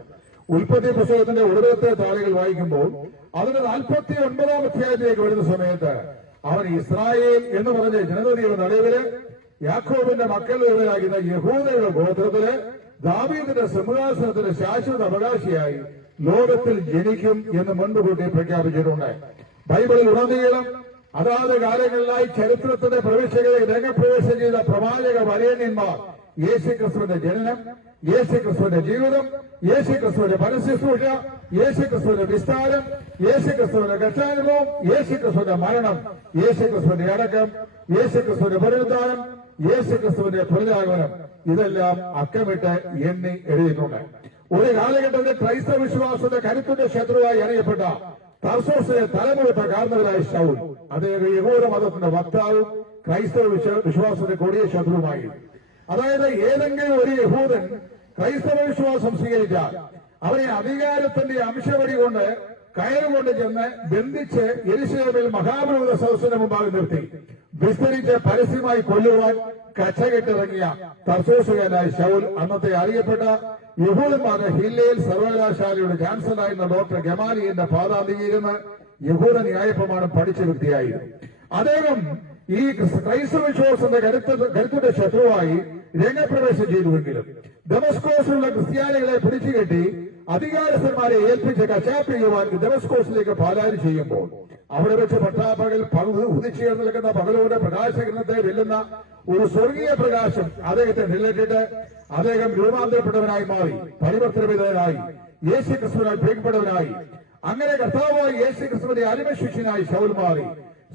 ഉൽപ്പത്തി പുസ്തകത്തിന്റെ ഒടുവിലത്തെ താളുകൾ വായിക്കുമ്പോൾ അതിന്റെ 49 അധ്യായത്തിലേക്ക് വരുന്ന സമയത്ത് അവൻ ഇസ്രായേൽ എന്ന് പറഞ്ഞ ജനതയുടെ നടുവില് യാക്കോബിന്റെ മക്കളിലാകുന്ന യഹൂദയുടെ ഗോത്രത്തില് ദാവീദിന്റെ സിംഹാസനത്തിന് ശാശ്വത അവകാശിയായി ലോകത്തിൽ ജനിക്കും എന്ന് മുൻകൂട്ടി പ്രഖ്യാപിച്ചിട്ടുണ്ട്. ബൈബിളിൽ ഉടനീളം അതാത് കാലങ്ങളിലായി ചരിത്രത്തിന്റെ പ്രവേശകരെ രംഗപ്രവേശം ചെയ്ത പ്രവാചക വരേണ്യന്മാർ യേശുക്രിസ്തുവിന്റെ ജനനം, യേശുക്രിസ്തുവിന്റെ ജീവിതം, യേശുക്രിസ്തുവിന്റെ പരസ്യശുശ്രൂഷ, യേശുക്രിസ്തുവിന്റെ വിസ്താരം, യേശുക്രിസ്തുവിന്റെ രക്ഷാനുഭവം, യേശുക്രിസ്തുവിന്റെ മരണം, യേശുക്രിസ്തുവിന്റെ അടക്കം, യേശുക്രിസ്തുവിന്റെ പുനരുദ്ധാനം, യേശുക്രിസ്തുവിന്റെ പുനരാഗമനം, ഇതെല്ലാം അക്കമിട്ട് എണ്ണി എഴുതിയിട്ടുണ്ട്. ഒരു കാലഘട്ടത്തിൽ ക്രൈസ്തവ വിശ്വാസത്തിന്റെ കരുത്തിന്റെ ശത്രുവായി അറിയപ്പെട്ട തർസോസിലെ തലമുറത്ത കാരണവരായ ശൗൽ, അദ്ദേഹം യഹൂദ മതത്തിന്റെ വക്താവും ക്രൈസ്തവ വിശ്വാസത്തിന്റെ കൊടിയ ശത്രുവുമായി. അതായത് ഏതെങ്കിലും ഒരു യഹൂദൻ ക്രൈസ്തവ വിശ്വാസം സ്വീകരിച്ചാൽ അവനെ അധികാരത്തിന്റെ അംശവടി കൊണ്ട് കയറുകൊണ്ട് ചെന്ന് ബന്ധിച്ച് യെരുശലേമിൽ മഹാപുരോഹിത സദസ്സിന് മുമ്പാകെ നിർത്തി വിസ്തരിച്ച് പരസ്യമായി കൊല്ലുവാൻ കച്ചകെട്ടിറങ്ങിയ തർസോസുകാരനായ ശൗൽ അന്നത്തെ അറിയപ്പെട്ട യഹൂദന്മാരുടെ ഹില്ലയിൽ സർവകലാശാലയുടെ ചാൻസലറായിരുന്ന ഡോക്ടർ ഗമാലിയന്റെ പാതാന്തിയിരുന്ന് യഹൂദ ന്യായപ്രമാണം പഠിച്ച വ്യക്തിയായിരുന്നു. അദ്ദേഹം ഈ ക്രൈസ്തവ വിശ്വാസത്തിന്റെ കരുത്തിന്റെ ശത്രുവായി രംഗപ്രവേശം ചെയ്തുവെങ്കിലും ഡെമസ്കോസിലുള്ള ക്രിസ്ത്യാനികളെ പിടിച്ചുകെട്ടി അധികാരസ്ഥന്മാരെ ഏൽപ്പിച്ച് കശാപ്പ് ചെയ്യുവാൻ ഡെമസ്കോസിലേക്ക് പാലാരി ചെയ്യുമ്പോൾ അവിടെ വെച്ച് പട്ടാപ്പകൽ ഉദിച്ചുയർന്നു നിൽക്കുന്ന പകലോടെ പ്രകാശകിരണത്തെ വെല്ലുന്ന ഒരു സ്വർഗീയ പ്രകാശം അദ്ദേഹത്തെ നിലനിട്ടിട്ട് അദ്ദേഹം രൂപാന്തരപ്പെട്ടവനായി മാറി, പരിവർത്തനവിധേയനായി, യേശു ക്രിസ്തുവിനാൽ പ്രിയപ്പെട്ടവനായി. അങ്ങനെ കർത്താവായ യേശു ക്രിസ്തുവിന്റെ അടിമശിഷ്യനായി ശൗൽ മാറി.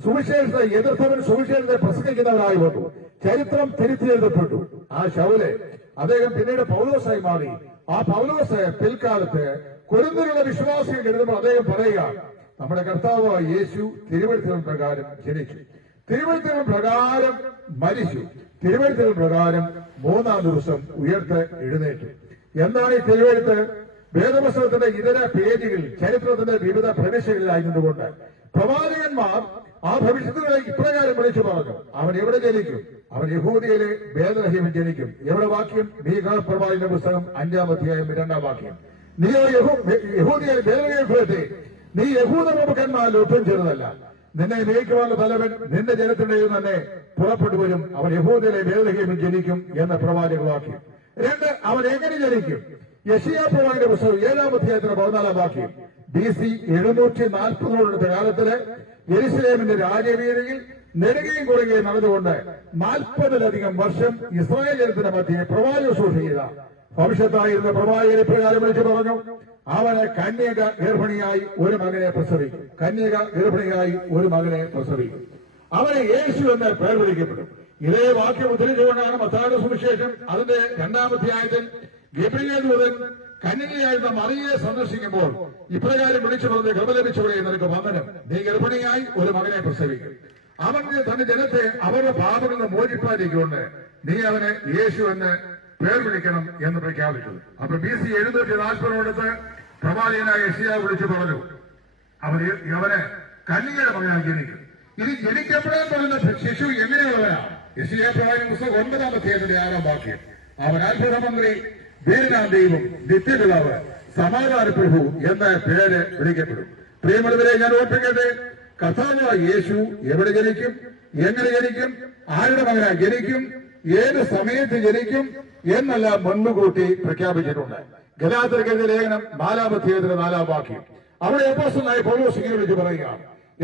സുവിശേഷത്തെ എതിർത്തവൻ സുവിശേഷത്തെ പ്രസംഗിക്കുന്നവരായി വന്നു. ചരിത്രം തിരുത്തിയെഴുതപ്പെട്ടു. ആ ശൗലെ അദ്ദേഹം പിന്നീട് പൗലോസായി മാറി. ആ പൗലോസ് പിൽക്കാലത്ത് കൊരിന്ത്യയിലുള്ള വിശ്വാസികൾ എഴുതുമ്പോൾ അദ്ദേഹം പറയുക, നമ്മുടെ കർത്താവായ യേശു തിരുവെഴുത്തുകൾ പ്രകാരം ജനിച്ചു, തിരുവെഴുത്തുകൾ പ്രകാരം മരിച്ചു, തിരുവെഴുത്തുകൾ പ്രകാരം 3-ാം ദിവസം ഉയർത്ത് എഴുന്നേറ്റു. എന്താണ് ഈ തിരുവെഴുത്ത്? വേദപുസ്തകത്തിന്റെ ഇതര പേജുകളിൽ ചരിത്രത്തിന്റെ വിവിധ പ്രവിശ്യകളിലായിരുന്നുകൊണ്ട് പ്രവാചകന്മാർ ആ ഭവിഷ്യത്തുകളെ ഇപ്രകാരം വിളിച്ചു പറഞ്ഞു: അവൻ എവിടെ ജനിക്കും? അവൻ യഹൂദിയയിലെ ബേത്ലഹേമിൽ ജനിക്കും. എവിടെ വാക്യം? മീഖാ പ്രവാചകന്റെ പുസ്തകം 5-ാം അധ്യായം 2-ാം വാക്യം. നീയോ യഹൂദിയയിലെ ബേത്ലഹേമിലെ നീ യഹൂദ പ്രമുഖന്മാരിൽ ഒട്ടും ചെറുതല്ല. നിന്നെ നയിക്കുവാനുള്ള തലവൻ നിന്റെ ജനത്തിന്റെ തന്നെ പുറപ്പെട്ടു വരും. അവൻ യഹൂദിയയിലെ ബേത്ലഹേമിൽ ജനിക്കും എന്ന പ്രവാചക വാക്യം. 2, അവൻ എങ്ങനെ ജനിക്കും? യെശയ്യാ പ്രവാചകന്റെ പുസ്തകം 7-ാം അധ്യായത്തിന്റെ 14-ാം വാക്യം. BC 740 കാലത്തില് യെരുശലേമിന്റെ രാജവീതിയിൽ നെടുകയും കുറുകയും നടന്നുകൊണ്ട് 40-ലധികം വർഷം ഇസ്രായേൽ ജനത്തിന്റെ മധ്യേ പ്രവാചക ശുശ്രൂഷ ചെയ്ത ഭവിഷ്യത്തായിരുന്ന പ്രവാചകനെ പ്രകാരം വിളിച്ചു പറഞ്ഞു: അവന് കന്യക ഗർഭിണിയായി ഒരു മകനെ പ്രസവിക്കും, കന്യക ഗർഭിണിയായി ഒരു മകനെ പ്രസവിക്കും. അവനെ യേശു എന്ന് പേർ വിളിക്കപ്പെടും. ഇതേ വാക്യം ഉദ്ധരിച്ചുകൊണ്ടാണ് മത്തായിയുടെ സുവിശേഷം അതിന്റെ 2-ാം അധ്യായത്തിൽ ഗബ്രിയേൽ ദൂതൻ കന്യകയായിരുന്ന മറിയയെ സന്ദർശിക്കുമ്പോൾ ഇപ്രകാരം വിളിച്ചു പറഞ്ഞ് കൃപ ലഭിച്ചവരെ നിനക്ക് വന്ദനം, നീ ഗർഭിണിയായി ഒരു മകനെ പ്രസവിക്കും. അവൻ തന്റെ ജനത്തെ അവരുടെ പാപങ്ങളിൽ നിന്ന് മോചിപ്പാതിരിക്കൊണ്ട് നീ അവനെ യേശു എന്ന് പേർ വിളിക്കണം എന്ന് പ്രഖ്യാപിച്ചു. അപ്പൊ BC 740 പ്രവാചകനായ യെശയ്യാ വിളിച്ചു പറഞ്ഞു: അവന് കന്യകയുടെ മകനായി ജനിക്കും. ഇനി ജനിക്കപ്പെടാൻ പറയുന്ന ശിശു എങ്ങനെയുള്ളവനാണ്? യെശയ്യാ പ്രവാചകന്റെ പുസ്തകം 9-ാം അധ്യായത്തിന്റെ 6-ാം വാക്യം. അവൻ അത്ഭുതമന്ത്രി, വീരനാം ദൈവം, നിത്യപിതാവ്, സമാധാന പ്രഭു എന്ന പേര് വിളിക്കപ്പെടും. പ്രിയമുള്ളവരെ, ഞാൻ ഓർപ്പിക്കട്ടെ, കർത്താവായ യേശു എവിടെ ജനിക്കും, എങ്ങനെ ജനിക്കും, ആരുടെ മകനായി ജനിക്കും, ഏത് സമയത്ത് ജനിക്കും എന്നെല്ലാം മുൻകൂട്ടി പ്രഖ്യാപിച്ചിട്ടുണ്ട്. ഗലാത്യർക്കെതിരെ ലേഖനം 4-ാം അധ്യായത്തിന്റെ 4-ാം വാക്യം. അവിടെ അപ്പോസ്തലനായ പൗലോസ് ഇങ്ങനെ വിളിച്ചു പറയുക: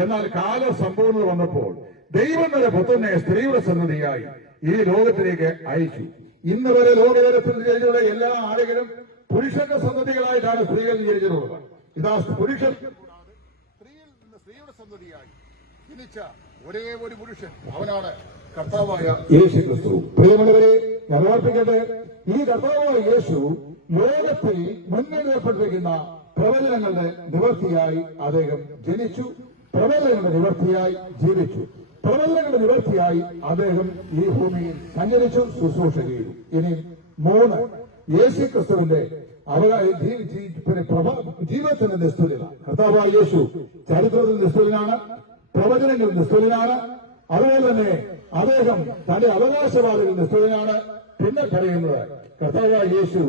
എന്നാൽ കാലം സമ്പൂർണ്ണത വന്നപ്പോൾ ദൈവം തന്റെ പുത്രനെ സ്ത്രീയുടെ സന്തതിയായി ഈ ലോകത്തിലേക്ക് അയച്ചു. ഇന്ന് വരെ ലോകതലത്തിൽ ജനിച്ചുള്ള എല്ലാ ആളുകളും പുരുഷന്റെ സന്തതികളായിട്ടാണ് സ്ത്രീകൾ ജനിച്ചിട്ടുള്ളത്. ഇതാ പുരുഷൻ സ്ത്രീയിൽ നിന്ന് സ്ത്രീയുടെ സന്തതിയായി ജനിച്ച ഒരേ ഒരു പുരുഷൻ, അവനാണ് കർത്താവായ യേശു ക്രിസ്തു. പ്രിയമുള്ളവരെ, ഞാൻ ഓർപ്പിക്കട്ടെ, ഈ കർത്താവായ യേശു ലോകത്തിൽ മുന്നിൽ ഏർപ്പെട്ടിരിക്കുന്ന പ്രവചനങ്ങളുടെ നിവർത്തിയായി അദ്ദേഹം ജനിച്ചു, പ്രവചനങ്ങളുടെ നിവർത്തിയായി ജീവിച്ചു, പ്രവചനങ്ങളുടെ നിവർത്തിയായി അദ്ദേഹം ഈ ഭൂമിയിൽ സഞ്ചരിച്ചു, ശുശ്രൂഷ ചെയ്തു. ഇനി 3, യേശു ക്രിസ്തുവിന്റെ ജീവിതത്തിന്റെ നിസ്തുലത. കർത്താവായ യേശു ചരിത്രത്തിൽ നിസ്തുലനാണ്, പ്രവചനങ്ങളിൽ നിസ്തുലനാണ്. അതുപോലെ തന്നെ അദ്ദേഹം തന്റെ അവകാശവാദികളിൽ നിസ്തുലനാണ്. പിന്നെ പറയുന്നത് കർത്താവായ യേശു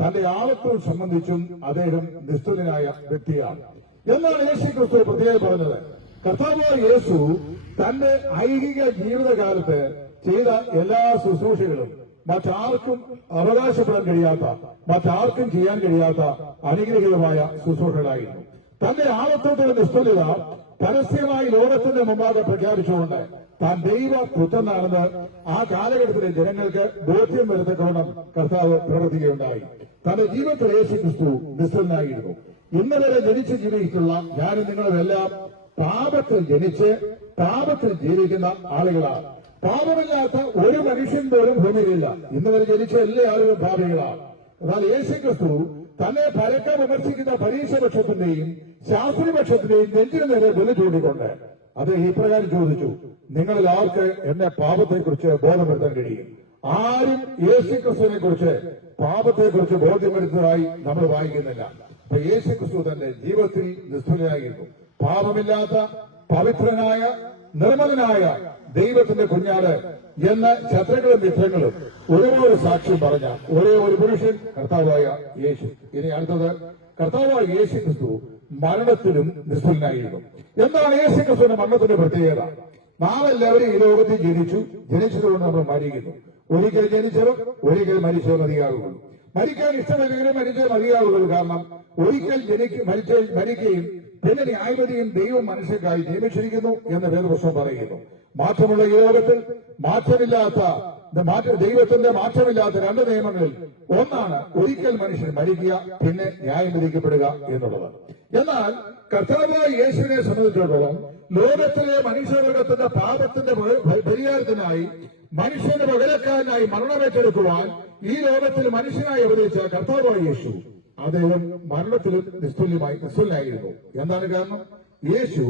തന്റെ ആവത്തും സംബന്ധിച്ചും അദ്ദേഹം നിസ്തുലനായ വ്യക്തിയാണ്. എന്നാണ് യേശു ക്രിസ്തു പ്രത്യേകം പറഞ്ഞത്. കർത്താവായ യേശു തന്റെ ഐഹിക ജീവിതകാലത്ത് ചെയ്ത എല്ലാ ശുശ്രൂഷകളും മറ്റാർക്കും അവകാശപ്പെടാൻ കഴിയാത്ത, മറ്റാർക്കും ചെയ്യാൻ കഴിയാത്ത അനുഗ്രഹീതമായ ശുശ്രൂഷകളായിരുന്നു. തന്റെ ആവത്തോടുള്ള നിസ്തുലത പരസ്യമായി ലോകത്തിന്റെ മുമ്പാകെ പ്രഖ്യാപിച്ചുകൊണ്ട് താൻ ദൈവപുത്രനാണെന്ന് ആ കാലഘട്ടത്തിലെ ജനങ്ങൾക്ക് ബോധ്യം വരുത്തക്കോണം കർത്താവ് പ്രവർത്തിക്കുകയുണ്ടായി. തന്റെ ജീവിതത്തിൽ യേശു ക്രിസ്തു നിസ്തുലനായിരുന്നു. ഇന്ന് വരെ ജനിച്ച് ജീവിക്കുന്ന ഞാനും നിങ്ങളുമെല്ലാം പാപത്തിൽ ജനിച്ച് പാപത്തിൽ ജീവിക്കുന്ന ആളുകളാണ്. പാപമില്ലാത്ത ഒരു മനുഷ്യൻ പോലും ഭൂമിയിലില്ല. ഇന്ന് വരെ ജനിച്ച എല്ലാ ആളുകളും പാപികളാണ്. എന്നാൽ യേശു ക്രിസ്തു തന്നെ പരക്കെ വിമർശിക്കുന്ന പരീക്ഷപക്ഷത്തിന്റെയും ശാസ്ത്രീപക്ഷത്തിന്റെയും നെഞ്ചിന് നേരെ വില ചൂണ്ടിക്കൊണ്ട് അത് ഇപ്രകാരം ചോദിച്ചു, നിങ്ങളിൽ ആർക്ക് എന്നെ പാപത്തെക്കുറിച്ച് ബോധപ്പെടുത്താൻ കഴിയും? ആരും യേശു ക്രിസ്തുവിനെ കുറിച്ച് പാപത്തെക്കുറിച്ച് ബോധ്യപ്പെടുത്തതായി നമ്മൾ വായിക്കുന്നില്ല. അപ്പൊ യേശു ക്രിസ്തു തന്റെ ജീവിതത്തിൽ നിസ്തുലനായിരുന്നു. പാപമില്ലാത്ത പവിത്രനായ നിർമ്മലനായ ദൈവത്തിന്റെ കുഞ്ഞാട് എന്ന് ശത്രുക്കളും മിത്രങ്ങളും ഒരുപോലെ സാക്ഷ്യം പറഞ്ഞ ഒരേ ഒരു പുരുഷൻ കർത്താവായ യേശു. ഇനി അടുത്തത് കർത്താവായ യേശു ക്രിസ്തു മരണത്തിലും നിസ്തുലനായിരുന്നു. എന്താണ് യേശു ക്രിസ്തുവിന്റെ മരണത്തിന്റെ പ്രത്യേകത? നാം എല്ലാവരും ഈ ലോകത്തിൽ ജനിച്ചതുകൊണ്ട് നമ്മൾ മരിക്കുന്നു. ഒരിക്കൽ ജനിച്ചവർ ഒരിക്കൽ മരിച്ചേ മതിയാകുള്ളൂ. മരിക്കാൻ ഇഷ്ടമല്ലെങ്കിലും മരിച്ചേ മതിയാകുള്ളൂ. കാരണം ഒരിക്കൽ മരിക്കുകയും പിന്നെ ന്യായപതിയും ദൈവം മനുഷ്യർക്കായി നിയമിച്ചിരിക്കുന്നു എന്ന് വേദപുസ്തകം പറയുന്നു. മാറ്റമുള്ള ഈ ലോകത്തിൽ ദൈവത്തിന്റെ മാറ്റമില്ലാത്ത രണ്ട് നിയമങ്ങളിൽ ഒന്നാണ് ഒരിക്കൽ മനുഷ്യൻ മരിക്കുക, പിന്നെ ന്യായം വിധിക്കപ്പെടുക എന്നുള്ളത്. എന്നാൽ കർത്താവായ യേശുവിനെ സംബന്ധിച്ചിടത്തോളം ലോകത്തിലെ മനുഷ്യവർഗത്തിന്റെ പാപത്തിന്റെ പരിഹാരത്തിനായി മനുഷ്യന്റെ പകരക്കാരനായി മരണമേറ്റെടുക്കുവാൻ ഈ ലോകത്തിൽ മനുഷ്യനായി അവതരിച്ച കർത്താവായ യേശു അദ്ദേഹം മരണത്തിലും നിസ്തുലനായിരുന്നു. എന്താണ് കാരണം? യേശു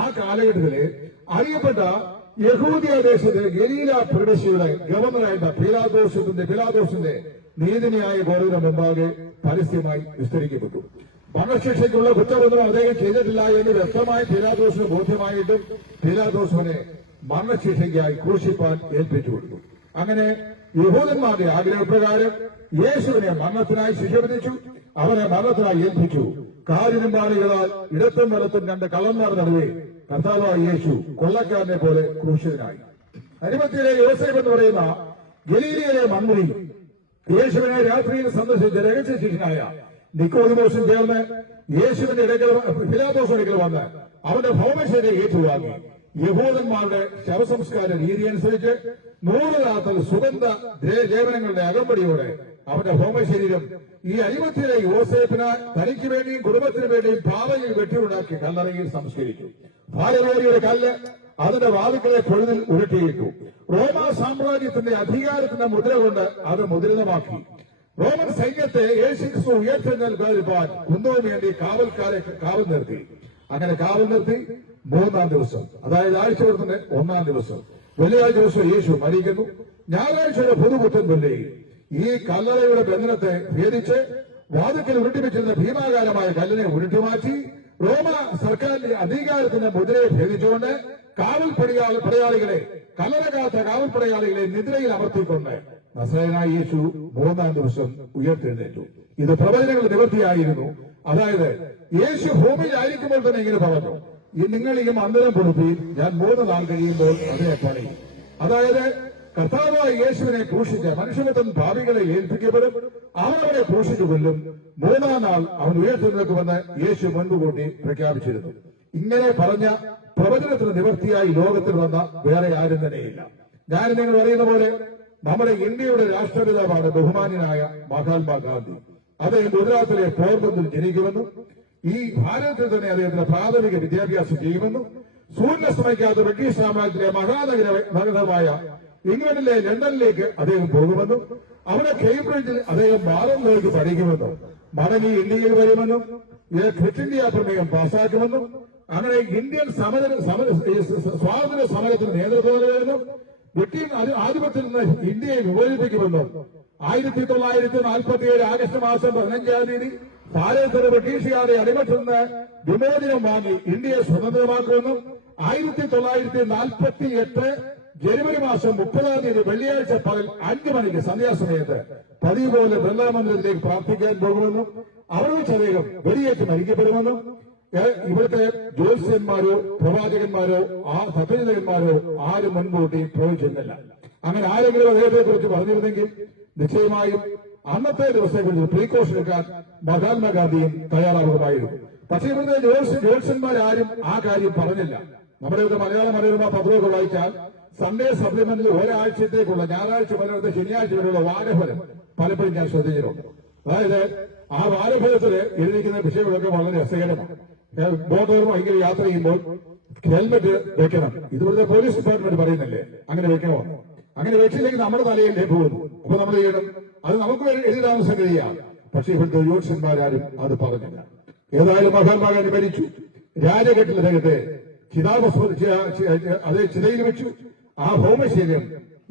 ആ കാലഘട്ടത്തിലെ അറിയപ്പെട്ട യഹൂദിയ ദേശത്തിലെ ഗലീല പ്രവിശ്യയുടെ ഗവർണറായിരുന്ന പിലാദോസിന്റെ നീതിന്യായ കോടതിയുടെ മുമ്പാകെ പരസ്യമായി വിസ്തരിക്കപ്പെട്ടു. മരണശിക്ഷയ്ക്കുള്ള കുറ്റമൊന്നും അദ്ദേഹം ചെയ്തിട്ടില്ല എന്ന് വ്യക്തമായി പിലാദോസിന് ബോധ്യമായിട്ടും പിലാദോസിനെ മരണശിക്ഷയ്ക്കായി ക്രൂശിപ്പാൻ ഏൽപ്പിച്ചു കൊടുത്തു. അങ്ങനെ യഹൂദന്മാരുടെ ആഗ്രഹപ്രകാരം യേശുവിനെ മരണത്തിനായി ശിക്ഷ വിധിച്ചു. അവനെ മരണത്തിനായി ഏൽപ്പിച്ചു. കാലിനുംപാളികളാൽ ഇടത്തും വലത്തും രണ്ട് കള്ളന്മാർ നടുവേ കർത്താവായ യേശു കൊള്ളക്കാരനെ പോലെ ക്രൂശിതനായി. അരിമത്തിയിലെ യോസേഫ് എന്ന് പറയുന്ന ഗലീലയിലെ മന്ത്രി യേശുവിനെ രാത്രിയിൽ സന്ദർശിച്ച രഹസ്യ ശിഷ്യനായ നിക്കോദിമോസും ചേർന്ന് യേശുവിന്റെ പിലാത്തോസിനടുക്കൽ വന്ന് അവന്റെ ഭൗമശരീരം ഏറ്റുവാങ്ങി. യഹൂദന്മാരുടെ ശവസംസ്കാര രീതി അനുസരിച്ച് 100 രാത്രി സുഗന്ധ ലേപനങ്ങളുടെ അകമ്പടിയോടെ അവന്റെ ഭൗമശരീരം ഈ അരിമത്തിയിലെ യോസേഫിന് തനിക്ക് വേണ്ടിയും കുടുംബത്തിന് വേണ്ടിയും പാവയിൽ വെട്ടിയുണ്ടാക്കി കല്ലറയിൽ സംസ്കരിച്ചു. ഭാരവേറിയുടെ കല്ല് അതിന്റെ വാതിൽക്കളെ പൊഴുതിൽ ഉരുട്ടിയിട്ടു. റോമാ സാമ്രാജ്യത്തിന്റെ അധികാരത്തിന്റെ മുദ്ര കൊണ്ട് അത് മുദ്രിതമാക്കി. റോമൻ സൈന്യത്തെ യേശുക്രിസ്തു ഉയർത്തെഴുന്നേൽക്കാൻ കുന്തവും വേണ്ടി കാവൽ നിർത്തി. അങ്ങനെ കാവൽ നിർത്തി 3-ാം ദിവസം, അതായത് ആഴ്ചവൃത്തത്തിന്റെ 1-ാം ദിവസം, വെള്ളിയാഴ്ച ദിവസം യേശു മരിക്കുന്നു. ഞായറാഴ്ചയുടെ പുതുപുത്തൻ വെള്ളിയിൽ ഈ കല്ലറയുടെ ബന്ധനത്തെ ഭേദിച്ച് വാതിക്കൽ ഉരുട്ടിവെച്ചിരുന്ന ഭീമാകാരമായ കല്ലിനെ ഉരുട്ടിമാറ്റി റോമ സർക്കാരിന്റെ അധികാരത്തിന്റെ മുദ്രയെ ഭേദിച്ചുകൊണ്ട് പടയാളികളെ കല്ലറകാത്ത കാവൽ പടയാളികളെ നിദ്രയിൽ അമർത്തിക്കൊണ്ട് നസറേയനായ യേശു 3-ാം ദിവസം ഉയർത്തെഴുന്നേറ്റു. ഇത് പ്രവചനങ്ങളുടെ നിവൃത്തിയായിരുന്നു. അതായത് യേശു ഭൂമിയിലായിരിക്കുമ്പോൾ തന്നെ ഇങ്ങനെ പറഞ്ഞു, നിങ്ങൾ ഈ മന്ദിരം പൊടുത്തി ഞാൻ 3 നാൾ കഴിയുമ്പോൾ അതിനെ പണിയും. അതായത് കർത്താവായ യേശുവിനെ ക്രൂശിച്ച മനുഷ്യപുത്രൻ ഭാവികളെ ഏൽപ്പിക്കപ്പെടും. അവനെ ക്രൂശിച്ചു കൊല്ലും. 3-ാം നാൾ അവൻ ഉയർത്തെഴുന്നേൽക്കുമെന്ന് യേശു മുൻകൂട്ടി പ്രഖ്യാപിച്ചിരുന്നു. ഇങ്ങനെ പറഞ്ഞ പ്രവചനത്തിന് നിവൃത്തിയായി ലോകത്തിൽ വന്ന വേറെ ആരും തന്നെയില്ല. ഞാൻ നിങ്ങൾ അറിയുന്ന പോലെ നമ്മുടെ ഇന്ത്യയുടെ രാഷ്ട്രപിതാവാണ് ബഹുമാന്യനായ മഹാത്മാഗാന്ധി. അദ്ദേഹം ഗുജറാത്തിലെ പോർബന്ദിൽ ജനിക്കുമെന്നും ഈ ഭാരതത്തിൽ തന്നെ അദ്ദേഹത്തിന് പ്രാഥമിക വിദ്യാഭ്യാസം ചെയ്യുമെന്നും സൂര്യനസ്തമിക്കാത്ത ബ്രിട്ടീഷ് സാമ്രാജ്യത്തിലെ മഹാനഗരമായ ഇംഗ്ലണ്ടിലെ ലണ്ടനിലേക്ക് അദ്ദേഹം പോകുമെന്നും അവിടെ കേംബ്രിഡ്ജിൽ അദ്ദേഹം ബാലനിലേക്ക് പഠിക്കുമെന്നും മടങ്ങി ഇന്ത്യയിൽ വരുമെന്നും ക്വിറ്റ് ഇന്ത്യ പ്രമേയം പാസാക്കുമെന്നും അങ്ങനെ ഇന്ത്യൻ സ്വാതന്ത്ര്യ സമരത്തിന് നേതൃത്വം നൽകുമെന്നും ബ്രിട്ടീഷ് ആധിപത്യത്തിൽ നിന്ന് ഇന്ത്യയെ വിഭജിപ്പിക്കുമെന്നും 1947 ആഗസ്റ്റ് മാസം 15-ാം തീയതി ഭാരതത്തിന് ബ്രിട്ടീഷുകാരെ അടിമത്തിൽ നിന്ന് വിമോചനം വാങ്ങി ഇന്ത്യയെ സ്വതന്ത്രമാക്കുമെന്നും 1948 ജനുവരി മാസം 30-ാം തീയതി വെള്ളിയാഴ്ച പകൽ 5 മണിക്ക് സന്ധ്യാസമയത്ത് പതിവ് പോലെ ബൃന്ദാമന്ദിരത്തിലേക്ക് പ്രാർത്ഥിക്കാൻ പോകുമെന്നും അവിടെ വെച്ച് അദ്ദേഹം വെടിയേറ്റ് മരിക്കപ്പെടുമെന്നും ഇവിടുത്തെ ജ്യോത്സ്യന്മാരോ പ്രവാചകന്മാരോ തത്വചിന്തകന്മാരോ ആരും മുൻകൂട്ടി പ്രവചിച്ചിരുന്നില്ല. അങ്ങനെ ആരെങ്കിലും അദ്ദേഹത്തെ കുറിച്ച് പറഞ്ഞിരുന്നെങ്കിൽ നിശ്ചയമായും അന്നത്തെ ദിവസത്തെക്കുറിച്ച് പ്രീകോഷൻ എടുക്കാൻ മഹാത്മാഗാന്ധിയും തയ്യാറാകുമായിരുന്നു. പക്ഷേ ഇവിടുത്തെ ജ്യോത്സ്യന്മാരാരും ആ കാര്യം പറഞ്ഞില്ല. നമ്മുടെ ഇവിടെ മലയാള മനോരമ പത്രമൊക്കെ വായിച്ചാൽ സൺഡേ സപ്ലിമെന്റിൽ ഒരാഴ്ചത്തേക്കുള്ള ഞായറാഴ്ച മുതൽ ശനിയാഴ്ച വരെയുള്ള വാരഫലം പലപ്പോഴും ഞാൻ ശ്രദ്ധിച്ചിട്ടുണ്ട്. അതായത് ആ വാരഫലത്തില് എഴുതിക്കുന്ന വിഷയങ്ങളൊക്കെ വളരെ രസകരമാണ്. ബോട്ടോർ ഭയങ്കര യാത്ര ചെയ്യുമ്പോൾ ഹെൽമെറ്റ് വെക്കണം. ഇതുപോലത്തെ പോലീസ് ഡിപ്പാർട്ട്മെന്റ് പറയുന്നില്ലേ അങ്ങനെ വെക്കണോ? അങ്ങനെ വെച്ചില്ലെങ്കിൽ നമ്മുടെ തലയിലേ പോകുന്നു. അപ്പൊ നമ്മൾ ചെയ്യണം, അത് നമുക്ക് എഴുതാൻ സംഗതിയാണ്. പക്ഷേ ഇവിടുത്തെ ജ്യോത്സ്യന്മാരാരും അത് പറഞ്ഞില്ല. ഏതായാലും മഹാത്മാഗാന്ധി മരിച്ചു. രാജഘട്ടിൽ അദ്ദേഹത്തെ അതേ ചിതയിൽ വെച്ചു. ആ ഭൗമശരീരം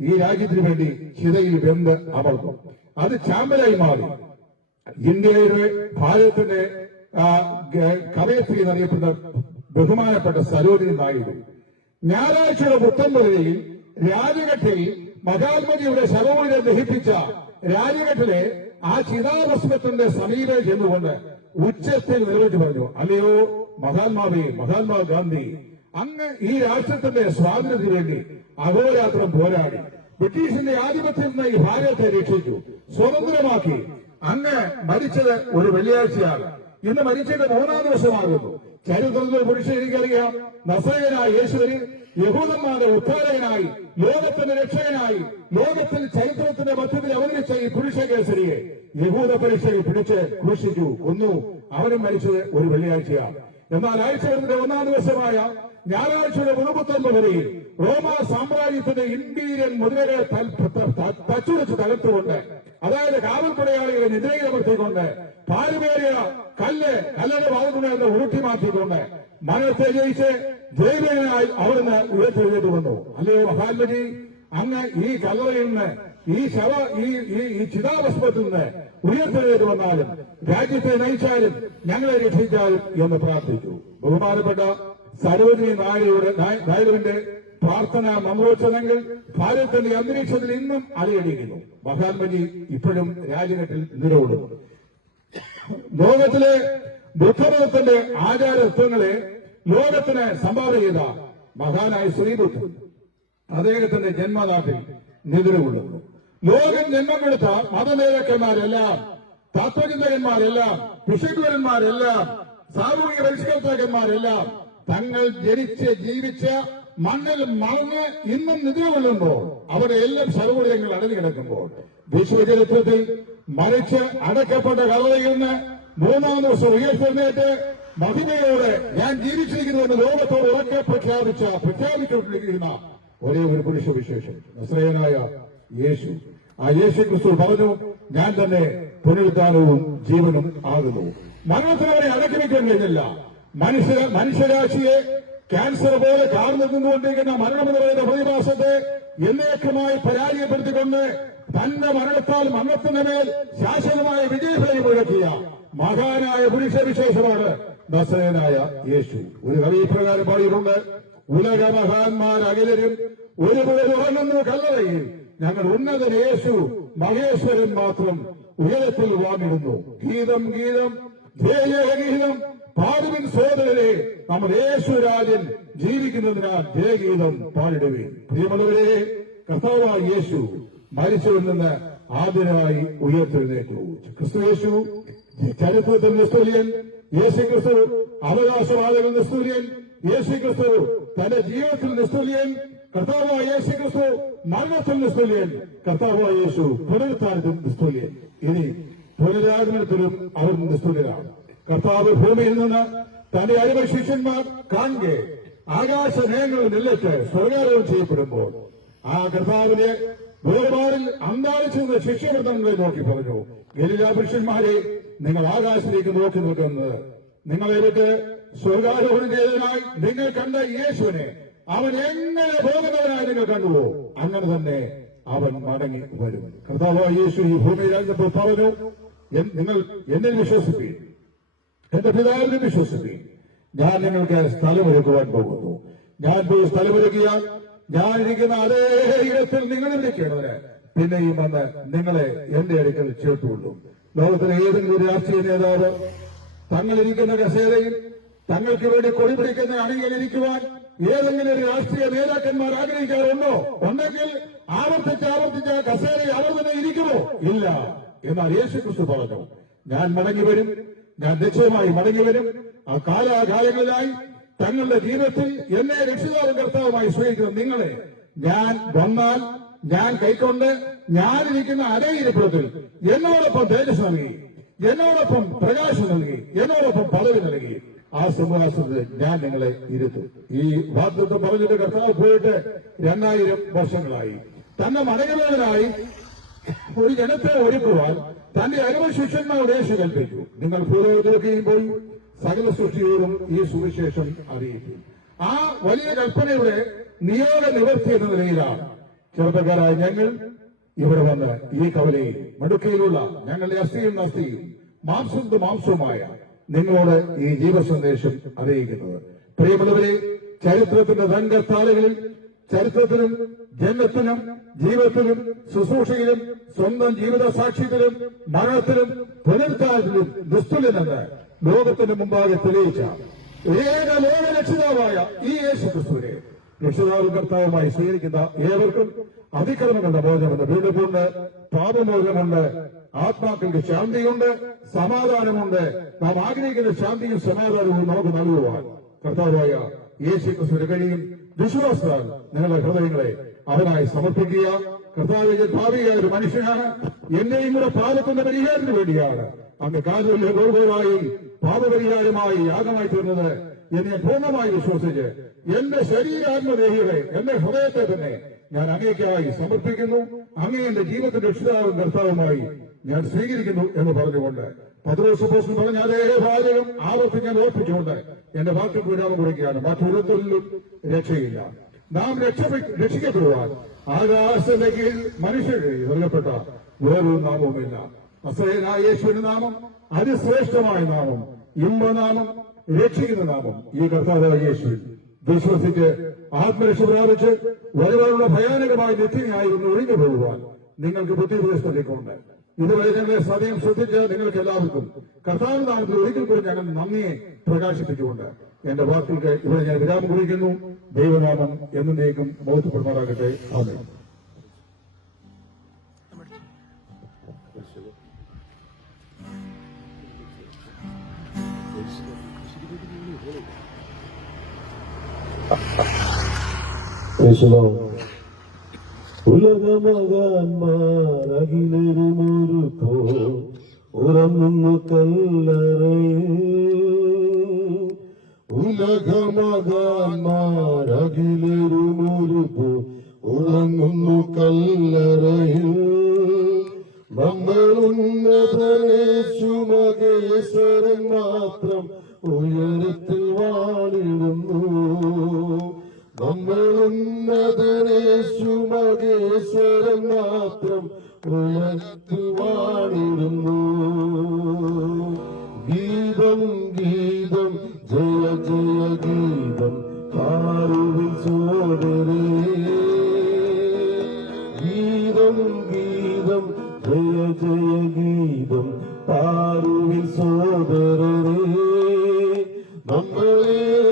ഈ രാജ്യത്തിന് വേണ്ടി ചിതയിൽ വെന്ത് അമർന്നു. അത് ചാമ്പലായി മാറി. ഇന്ത്യയുടെ ഭാരതത്തിന്റെ കവയത്രി എന്നറിയപ്പെടുന്ന ബഹുമാനപ്പെട്ട സരോജിനി നായിഡു ഞായറാഴ്ചയുടെ പുത്തമ്പുരയിൽ രാജഘട്ടിൽ മഹാത്മജിയുടെ ശവമൂല്യം ദഹിപ്പിച്ച രാജഘട്ടിലെ ആ ചിതാഭസ്മത്തിന്റെ സമീപം ചെന്നുകൊണ്ട് ഉച്ചത്തിൽ നിലവിട്ട് പറഞ്ഞു, അല്ലയോ മഹാത്മാഗാന്ധി, അങ്ങ് ഈ രാഷ്ട്രത്തിന്റെ സ്വാതന്ത്ര്യത്തിന് വേണ്ടി അഹോരാത്രം പോരാടി ബ്രിട്ടീഷിന്റെ ആധിപത്യത്തിൽ നിന്ന് ഈ ഭാരതത്തെ രക്ഷിച്ചു, സ്വതന്ത്രമാക്കി. അങ്ങ് മരിച്ചത് ഒരു വെള്ളിയാഴ്ചയാണ്. ഇന്ന് മരിച്ചത് 3-ാം ദിവസമാകുന്നു. ചരിത്രത്തിൽ പുരുഷൻ എനിക്കറിയാം. നസറേയനായ യേശുവിന് യഹൂദന്മാരുടെ ഉദ്ധാരകനായി, ലോകത്തിന്റെ രക്ഷകനായി, ലോകത്തിൽ ചരിത്രത്തിന്റെ മധ്യത്തിൽ അവതരിച്ച ഈ പുരുഷകേസരിയെ യഹൂദ പരീക്ഷയിൽ പിടിച്ച് ക്രൂശിച്ചു, കൊന്നു. അവനും മരിച്ചത് ഒരു വെള്ളിയാഴ്ചയാണ്. എന്നാൽ ആഴ്ചയുടെ 1-ാം ദിവസമായ ഞായറാഴ്ചയുടെ പുതുപുത്തമ്പുരയിൽ റോമാ സാമ്രാജ്യത്തിന്റെ ഇമ്പീരിയൻ മുദ്രകളെ തച്ചുടച്ച് തകർത്തുകൊണ്ട്, അതായത് കാവൽപ്പടയാളികളെ നിദ്രയിലമർത്തിക്കൊണ്ട്, പാലുമേറിയ കല്ലിന്റെ ഭാഗത്തുനിന്ന് ഉരുട്ടി മാറ്റിക്കൊണ്ട് മരണത്തെ ജയിച്ച് ജൈവികനായി അവിടുന്ന് ഉയർത്തെഴുന്നേറ്റ് വന്നു. അല്ലയോ മഹാത്മജി, അങ്ങ് ഈ കല്ലറയിൽ നിന്ന് ഈ ചിതാഭസ്മത്തിൽ നിന്ന് ഉയർത്തെഴുന്നേറ്റ് വന്നാലും രാജ്യത്തെ നയിച്ചാലും ഞങ്ങളെ രക്ഷിച്ചാലും എന്ന് പ്രാർത്ഥിച്ചു. ബഹുമാനപ്പെട്ട സരോജിനി നായിഡുവിന്റെ പ്രാർത്ഥന മന്ത്രോച്ചതങ്ങൾ ഭാരതത്തിന്റെ അന്തരീക്ഷത്തിൽ ഇന്നും അലയടിക്കുന്നു. മഹാത്മജി ഇപ്പോഴും രാജ്യഘട്ടിൽ നിലകൊള്ളുന്നു. ലോകത്തിലെ ബുദ്ധമതത്തിന്റെ ആചാരത്വങ്ങളെ ലോകത്തിന് സംഭാവന ചെയ്ത മഹാനായ ശ്രീബുദ്ധൻ അദ്ദേഹത്തിന്റെ ജന്മനാട്ടിൽ നിലകൊള്ളുന്നു. ലോകം ജന്മം കൊടുത്ത മതനേതാക്കന്മാരെല്ലാം, തത്വചിന്തകന്മാരെല്ലാം, പിശുക്കന്മാരെല്ലാം, സാമൂഹിക പരിഷ്കർത്താക്കന്മാരെല്ലാം തങ്ങൾ ജനിച്ച് ജീവിച്ച മണ്ണിൽ മറന്ന് ഇന്നും നിലകൊള്ളുമ്പോൾ അവിടെ എല്ലാം സർവ്വതങ്ങൾ അടഞ്ഞു കിടക്കുമ്പോൾ വിശ്വചരിത്രത്തിൽ മരിച്ച് അടക്കപ്പെട്ട കല്ലറയിൽ നിന്ന് 3-ാം ദിവസം ഉയർത്തെഴുന്നേറ്റ് മഹിമയോടെ ഞാൻ ജീവിച്ചിരിക്കുന്നുവെന്ന് ലോകത്തോട് ഉറക്കെ പ്രഖ്യാപിച്ചുകൊണ്ടിരിക്കുന്ന ഒരേ ഒരു പുരുഷ വിശേഷം നസ്രയനായ യേശു. ആ യേശു ക്രിസ്തു പറഞ്ഞു, ഞാൻ തന്നെ പുനരുദ്ധാനവും ജീവനും ആകുന്നു. മരണത്തിനവരെ അടക്കി വയ്ക്കാൻ കഴിഞ്ഞില്ല. മനുഷ്യരാശിയെ ക്യാൻസർ പോലെ കാർന്നു നിന്നുകൊണ്ടിരിക്കുന്ന മരണമെന്ന് പറയുന്ന പ്രതിഭാസത്തെ എന്നേക്കുമായി പരാജയപ്പെടുത്തിക്കൊണ്ട് തന്റെ മരണത്താൽ മരണത്തിന്റെ മേൽ ശാശ്വതമായ വിജയഫലം മുഴക്കിയ മഹാനായ പുരുഷവിശേഷമാണ് നസറേയനായ യേശു. ഒരു കവി പ്രകാരം പാടിയിട്ടുണ്ട്, ഉലക മഹാന്മാരകിലരും ഒരുപോലെ ഉറങ്ങുന്നു കല്ലറയിൽ, ഞങ്ങൾ ഉന്നതൻ യേശു മഹേശ്വരൻ മാത്രം ഉയരത്തിൽ വാങ്ങിടുന്നു. ഗീതം ഗീതം ജയഗീതം പാടുവിൻ സോദരരെ, നമ്മുടെ യേശുരാജൻ ജീവിക്കുന്നതിനാൽ ജയഗീതം പാടിടുവിൻ. പ്രിയമുള്ളവരെ, കർത്താവായ യേശു മരിച്ചവരിൽ നിന്ന് ആദ്യമായി ഉയർത്തെഴുന്നേറ്റു. ക്രിസ്തു യേശു ചരിത്രത്തിൽ നിസ്തുല്യൻ, യേശു ക്രിസ്തു അവകാശവാദത്തിൽ നിസ്തുല്യൻ, യേശു ക്രിസ്തു തന്റെ ജീവിതത്തിൽ നിസ്തുല്യൻ, കർത്താവായ യേശു ക്രിസ്തു മരണത്തിൽ നിസ്തുല്യൻ, കർത്താവായ യേശു പുനരുത്ഥാനത്തിൽ നിസ്തുല്യൻ. ഇനി പുനരാഗമനത്തിലും അവർ നിസ്തുല്യരാണ്. കർത്താവ് ഭൂമിയിൽ നിന്ന് തന്റെ അടിമ ശിഷ്യന്മാർ കാണുക ആകാശനേയങ്ങളിൽ നിന്നിട്ട് സ്വർഗാരോഹണം ചെയ്യപ്പെടുമ്പോൾ ആ കർത്താവിനെ വേർപാടിൽ അന്താളിച്ചിരുന്ന ശിഷ്യവൃത്തങ്ങളെ നോക്കി പറഞ്ഞു, ഗലീല പുരുഷന്മാരെ, നിങ്ങൾ ആകാശത്തേക്ക് നോക്കി നിൽക്കുന്നത് നിങ്ങളെ വിട്ട് സ്വർഗാരോഹണം ചെയ്തതിനായി നിങ്ങൾ കണ്ട യേശുവിനെ അവൻ എങ്ങനെ പോകുന്നവനായി നിങ്ങൾ കണ്ടുവോ, അങ്ങനെ തന്നെ അവൻ മടങ്ങി വരും. കർത്താവായ യേശു ഈ ഭൂമിയിലായിരുന്നപ്പോൾ പറഞ്ഞു, നിങ്ങൾ എന്നിൽ വിശ്വസിപ്പീൻ, എന്റെ പിതാവിനെ വിശ്വസിപ്പീൻ, ഞാൻ നിങ്ങൾക്ക് സ്ഥലമൊരുക്കുവാൻ പോകുന്നു. ഞാൻ പോയി സ്ഥലമൊരുക്കിയാൽ ഞാനിരിക്കുന്ന അതേ ഇടത്തിൽ നിങ്ങളിരിക്കേണ്ടതിന് പിന്നെയും വന്ന് നിങ്ങളെ എന്റെ അടുക്കൽ ചേർത്തുകൊള്ളും. ലോകത്തിലെ ഏതെങ്കിലും ഒരു രാഷ്ട്രീയ നേതാവ് തങ്ങളിരിക്കുന്ന കസേരയിൽ തങ്ങൾക്ക് വേണ്ടി കൊടി പിടിക്കുന്ന അണികളിരിക്കുവാൻ ഏതെങ്കിലും ഒരു രാഷ്ട്രീയ നേതാക്കന്മാർ ആഗ്രഹിക്കാറുണ്ടോ? ഉണ്ടെങ്കിൽ ആവർത്തിച്ച് ആ കസേരയിൽ അവർ തന്നെ ഇരിക്കുമോ? ഇല്ല. എന്നാൽ യേശുക്രിസ്തു പറഞ്ഞു, ഞാൻ മടങ്ങി വരും, ഞാൻ നിശ്ചയമായി മടങ്ങി വരും. ആ കാലാകാലങ്ങളിലായി തങ്ങളുടെ ജീവിതത്തിൽ എന്നെ രക്ഷിതാവും കർത്താവുമായി സ്വീകരിക്കുന്ന നിങ്ങളെ ഞാൻ വന്നാൽ ഞാൻ കൈക്കൊണ്ട് ഞാനിരിക്കുന്ന അതേ ഇരിപ്പിടത്തിൽ എന്നോടൊപ്പം തേജസ് നൽകി, എന്നോടൊപ്പം പ്രകാശം നൽകി, എന്നോടൊപ്പം പദവി നൽകി ആ സിംഹാസനത്തിൽ ഞാൻ നിങ്ങളെ ഇരുത്തും. ഈ വാഗ്ദത്തം പറഞ്ഞിട്ട് കർത്താവ് പോയിട്ട് 2000 വർഷങ്ങളായി. തന്നെ മടങ്ങുന്നതിനായി ഒരു ജനത്തെ ഒരുക്കുവാൻ തന്റെ അരുമ ശിഷ്യന്മാരോട് യേശു കൽപ്പിച്ചു, നിങ്ങൾ ഭൂലോകത്തിലൊക്കെയും പോയി സകല സൃഷ്ടിയോടും ഈ സുവിശേഷം അറിയിക്കും. ആ വലിയ കൽപ്പനയുടെ നിയോഗ നിവർത്തി എന്ന നിലയിലാണ് ചെറുപ്പക്കാരായ ഞങ്ങൾ ഇവിടെ വന്ന് ഈ കവലയിൽ മടുക്കയിലുള്ള ഞങ്ങളുടെ അസ്ഥിയും അസ്ഥിയും മാംസവും മാംസവുമായ നിങ്ങളോട് ഈ ജീവസന്ദേശം അറിയിക്കുന്നത്. പ്രിയമുള്ളവരെ, ചരിത്രത്തിന്റെ രംഗത്താളുകളിൽ ചരിത്രത്തിലും ജന്മത്തിലും ജീവിതത്തിലും ശുശ്രൂഷയിലും സ്വന്തം ജീവിത സാക്ഷ്യത്തിലും മരണത്തിലും പുനരുദ്ധാനത്തിലും നിസ്തുല്യനെന്ന് ലോകത്തിന് മുമ്പാകെ തെളിയിച്ച ഏക ലോക രക്ഷിതാവായ ഈ യേശുക്രിസ്തുവിനെ രക്ഷിതാവും കർത്താവുമായി സ്വീകരിക്കുന്ന ഏവർക്കും അതിക്രമങ്ങളുടെ മോചനമുണ്ട്, വീണ്ടുമുണ്ട്, പാപമോചനമുണ്ട്, ആത്മാക്കൾക്ക് ശാന്തിയുണ്ട്, സമാധാനമുണ്ട്. നാം ആഗ്രഹിക്കുന്ന ശാന്തിയും സമാധാനവും നമുക്ക് നൽകുവാൻ കർത്താവായ യേശുക്രിസ്തുവിന് കഴിയും. വിശ്വാസത്താൽ നിങ്ങളുടെ ഹൃദയങ്ങളെ അവനായി സമർപ്പിക്കുക. കർത്താവിന്റെ ഭാവിയായ ഒരു മനുഷ്യനാണ്. എന്റെയും കൂടെ പാപത്തിന്റെ പരിഹാരത്തിന് വേണ്ടിയാണ് അങ്ങ് കാലിലെ ഗോൾഗോളായി പാപപരിഹാരമായി യാഗമായി തീർന്നത് എന്നെ പൂർണ്ണമായി വിശ്വസിച്ച് എന്റെ ശരീരാത്മദേഹികളെ, എന്റെ ഹൃദയത്തെ തന്നെ ഞാൻ അങ്ങേക്കായി സമർപ്പിക്കുന്നു. അങ്ങേ എന്റെ ജീവിതത്തിന്റെ രക്ഷിതാവും കർത്താവുമായി ഞാൻ സ്വീകരിക്കുന്നു എന്ന് പറഞ്ഞുകൊണ്ട് പത്രോസ് അപ്പോസ്തലൻ പറഞ്ഞ അതേ വാചകം ആവർത്തിക്കാൻ ഓർപ്പിച്ചുകൊണ്ട് എന്റെ വാക്കുകൾക്ക് വിരാമം കുറിക്കുകയാണ്. മറ്റൊരുത്തരിലും രക്ഷയില്ല. നാം രക്ഷിക്കപ്പെടുവാൻ ആകാശത്തിന്റെ കീഴിൽ മനുഷ്യരെ നൽകപ്പെട്ട വേറൊരു നാമവുമില്ല. അസഹനായ യേശുവിന്റെ നാമം അതിശ്രേഷ്ഠമായ നാമം, ഇമ്പനാമം, രക്ഷിക്കുന്ന നാമം ഈ കർത്താവായ യേശുവിൽ വിശ്വസിച്ച് ആത്മരക്ഷ പ്രാപിച്ച് വരുവാനുള്ള ഭയാനകമായ നിത്യനായിരുന്നു ഒഴിഞ്ഞു പോകുവാൻ നിങ്ങൾക്ക് ബുദ്ധിപ്രതിഷ്ഠിക്കൊണ്ട് ഇതുവരെ ഞങ്ങളെ സദയം ശ്രദ്ധിച്ച് നിങ്ങൾക്ക് എല്ലാവർക്കും കർത്താവ് നാമത്തിൽ ഒരിക്കൽ കൂടി ഞങ്ങൾ നന്ദിയെ പ്രകാശിപ്പിച്ചുകൊണ്ട് എന്റെ വാക്കുകൾക്ക് ഇവിടെ ഞാൻ വിരാമം കുറിക്കുന്നു. ദൈവനാമം എന്നേക്കും ബോധപ്പെടുമാറാകട്ടെ. ആമേൻ. ഉലകമകാന്മാരകിലൊരു പോ ഉറങ്ങുന്നു കല്ലറയിൽ. ഉലകമകാന്മാരകിലൊരു പോ ഉറങ്ങുന്നു കല്ലറയിൽ. നമ്മളുന്നതനേശു മകേശ്വരൻ മാത്രം ഉയരത്തിൽ വാണിടുന്നു. നമ്മളുന്നതനേശു മകേശ്വരൻ മാത്രം ഉയരത്തിൽ വാണിടുന്നു. ഗീതം ഗീതം ജയ ജയ ഗീതം കാരുവിൽ സോദരേ. ഗീതം ഗീതം ജയ ജയ ഗീതം കാരുവിൽ സോദരേ.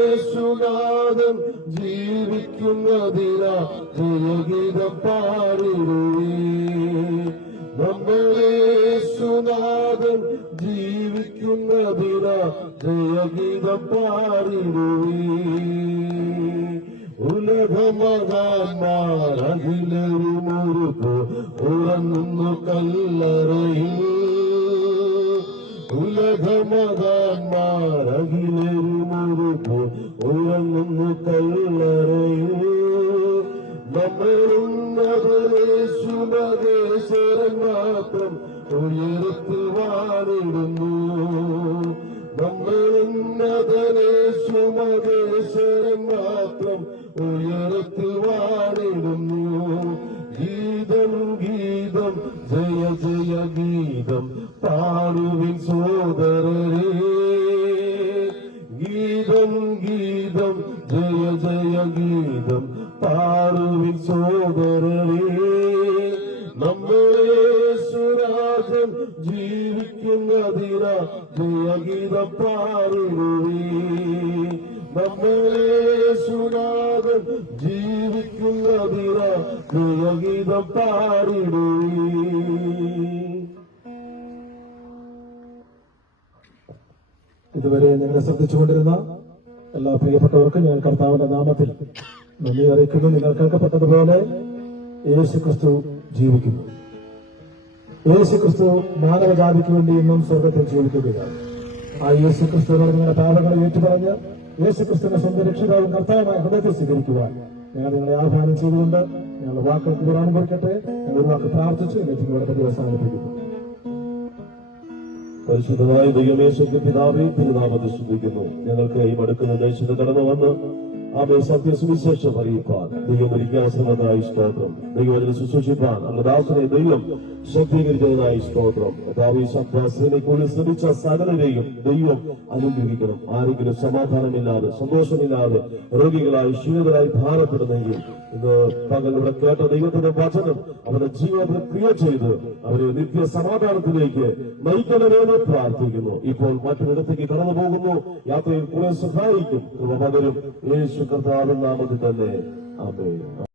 നമ്മളേശുനാഥൻ ജീവിക്കുന്നതിനാ ജയഗീതം പാടിടുവേ. നമ്മളേശുനാഥൻ ജീവിക്കുന്നതിനാ ജയഗീതം പാടിടുവേ. ഉലകമകാന്മാർ അഖിലരുമൊരുപോ ഉറങ്ങുന്നു കല്ലറയിൽ. ഉലകമകാന്മാർ അഖിലരുമൊരുപോ ഉറങ്ങുന്നു കല്ലറയിൽ. നമ്മളുന്നതനേശു മകേശ്വരൻ മാത്രം ഉയരത്തിൽ വാണിടുന്നു. നമ്മളുന്നതനേശു മകേശ്വരൻ മാത്രം ഉയരത്തിൽ വാണിടുന്നു. ഗീതം ഗീതം ജയ ജയ ഗീതം പാടുവിൻ സോദരരേ. ഗീതം ഗീതം ജയ ജയ ജയഗീതം പാടുവിൻ സോദരരേ, നമ്മളെ സുരാജൻ ജീവിക്കുന്നതിനാ ജയഗീതം പാടുവീ. നമ്മളെ സുരാജൻ ജീവിക്കുന്നതിനാ ജയഗീതം പാടിടുവീ. ഇതുവരെ ഞങ്ങളെ ശ്രദ്ധിച്ചുകൊണ്ടിരുന്ന എല്ലാ പ്രിയപ്പെട്ടവർക്കും ഞാൻ കർത്താവിന്റെ നാമത്തിൽ നന്ദി അറിയിക്കുന്നു. നിങ്ങൾ കേൾക്കപ്പെട്ടതുപോലെ യേശുക്രിസ്തു ജീവിക്കുന്നു. യേശുക്രിസ്തു മാനവജാതിക്ക് വേണ്ടി ഇന്നും സ്വർഗത്തിൽ ജീവിക്കുകയാണ്. ആ യേശുക്രിസ്തുവിനോട് നിങ്ങളുടെ പാപങ്ങളെ ഏറ്റുപറഞ്ഞ് യേശുക്രിസ്തുവിന്റെ സ്വന്തം രക്ഷിതാവും കർത്താവുമായ ഹൃദയത്തിൽ സ്വീകരിക്കുവാൻ ഞങ്ങൾ നിങ്ങളെ ആഹ്വാനം ചെയ്തുകൊണ്ട് ഞങ്ങളുടെ വാക്കുകൾക്ക് വിരാമം കൊടുക്കട്ടെ. ഞങ്ങൾ ഒരു വാക്ക് പ്രാർത്ഥിച്ച് മീറ്റിംഗോടെ പതി അവസാനിപ്പിക്കുന്നു. പരിശുദ്ധമായ ദൈവമേ, പിതാവേ, തിരുനാമത്തെ സ്തുതിക്കുന്നു. ഞങ്ങൾക്ക് ഈ മടുക്കുന്ന ദേശത്ത് കടന്നു വന്ന് ആമേ സത്യസുവിശേഷം അറിയിപ്പാൻ ദൈവം ഒരുക്കിയ ശ്രമത്തായി സ്തോത്രം. ദൈവം അതിനെ ശുശ്രൂഷിപ്പാൻ അങ്ങ് ദാസനെ ദൈവം ശക്തീകരിച്ചതായി സ്തോത്രം. സേനയ്ക്കുള്ളിൽ ശ്രമിച്ച സകലരെയും ദൈവം അനുഗ്രഹിക്കണം. ആരെങ്കിലും സമാധാനമില്ലാതെ സന്തോഷമില്ലാതെ രോഗികളായി ക്ഷീണിതരായി ഭാരപ്പെടുന്നെങ്കിൽ ഇന്ന് പകൽ ഇവിടെ കേട്ട ദൈവത്തിന്റെ വചനം അവരുടെ ജീവിതത്തിൽ ക്രിയ ചെയ്ത് അവരെ നിത്യ സമാധാനത്തിലേക്ക് നയിക്കണമെന്ന് പ്രാർത്ഥിക്കുന്നു. ഇപ്പോൾ മറ്റൊരിടത്തേക്ക് കടന്നു പോകുന്നു. യാത്രയിൽ കുറെ സഹായിക്കും. കൃപ പകരും. യേശു കർത്താവിൻ നാമത്തിൽ തന്നെ ആമേൻ.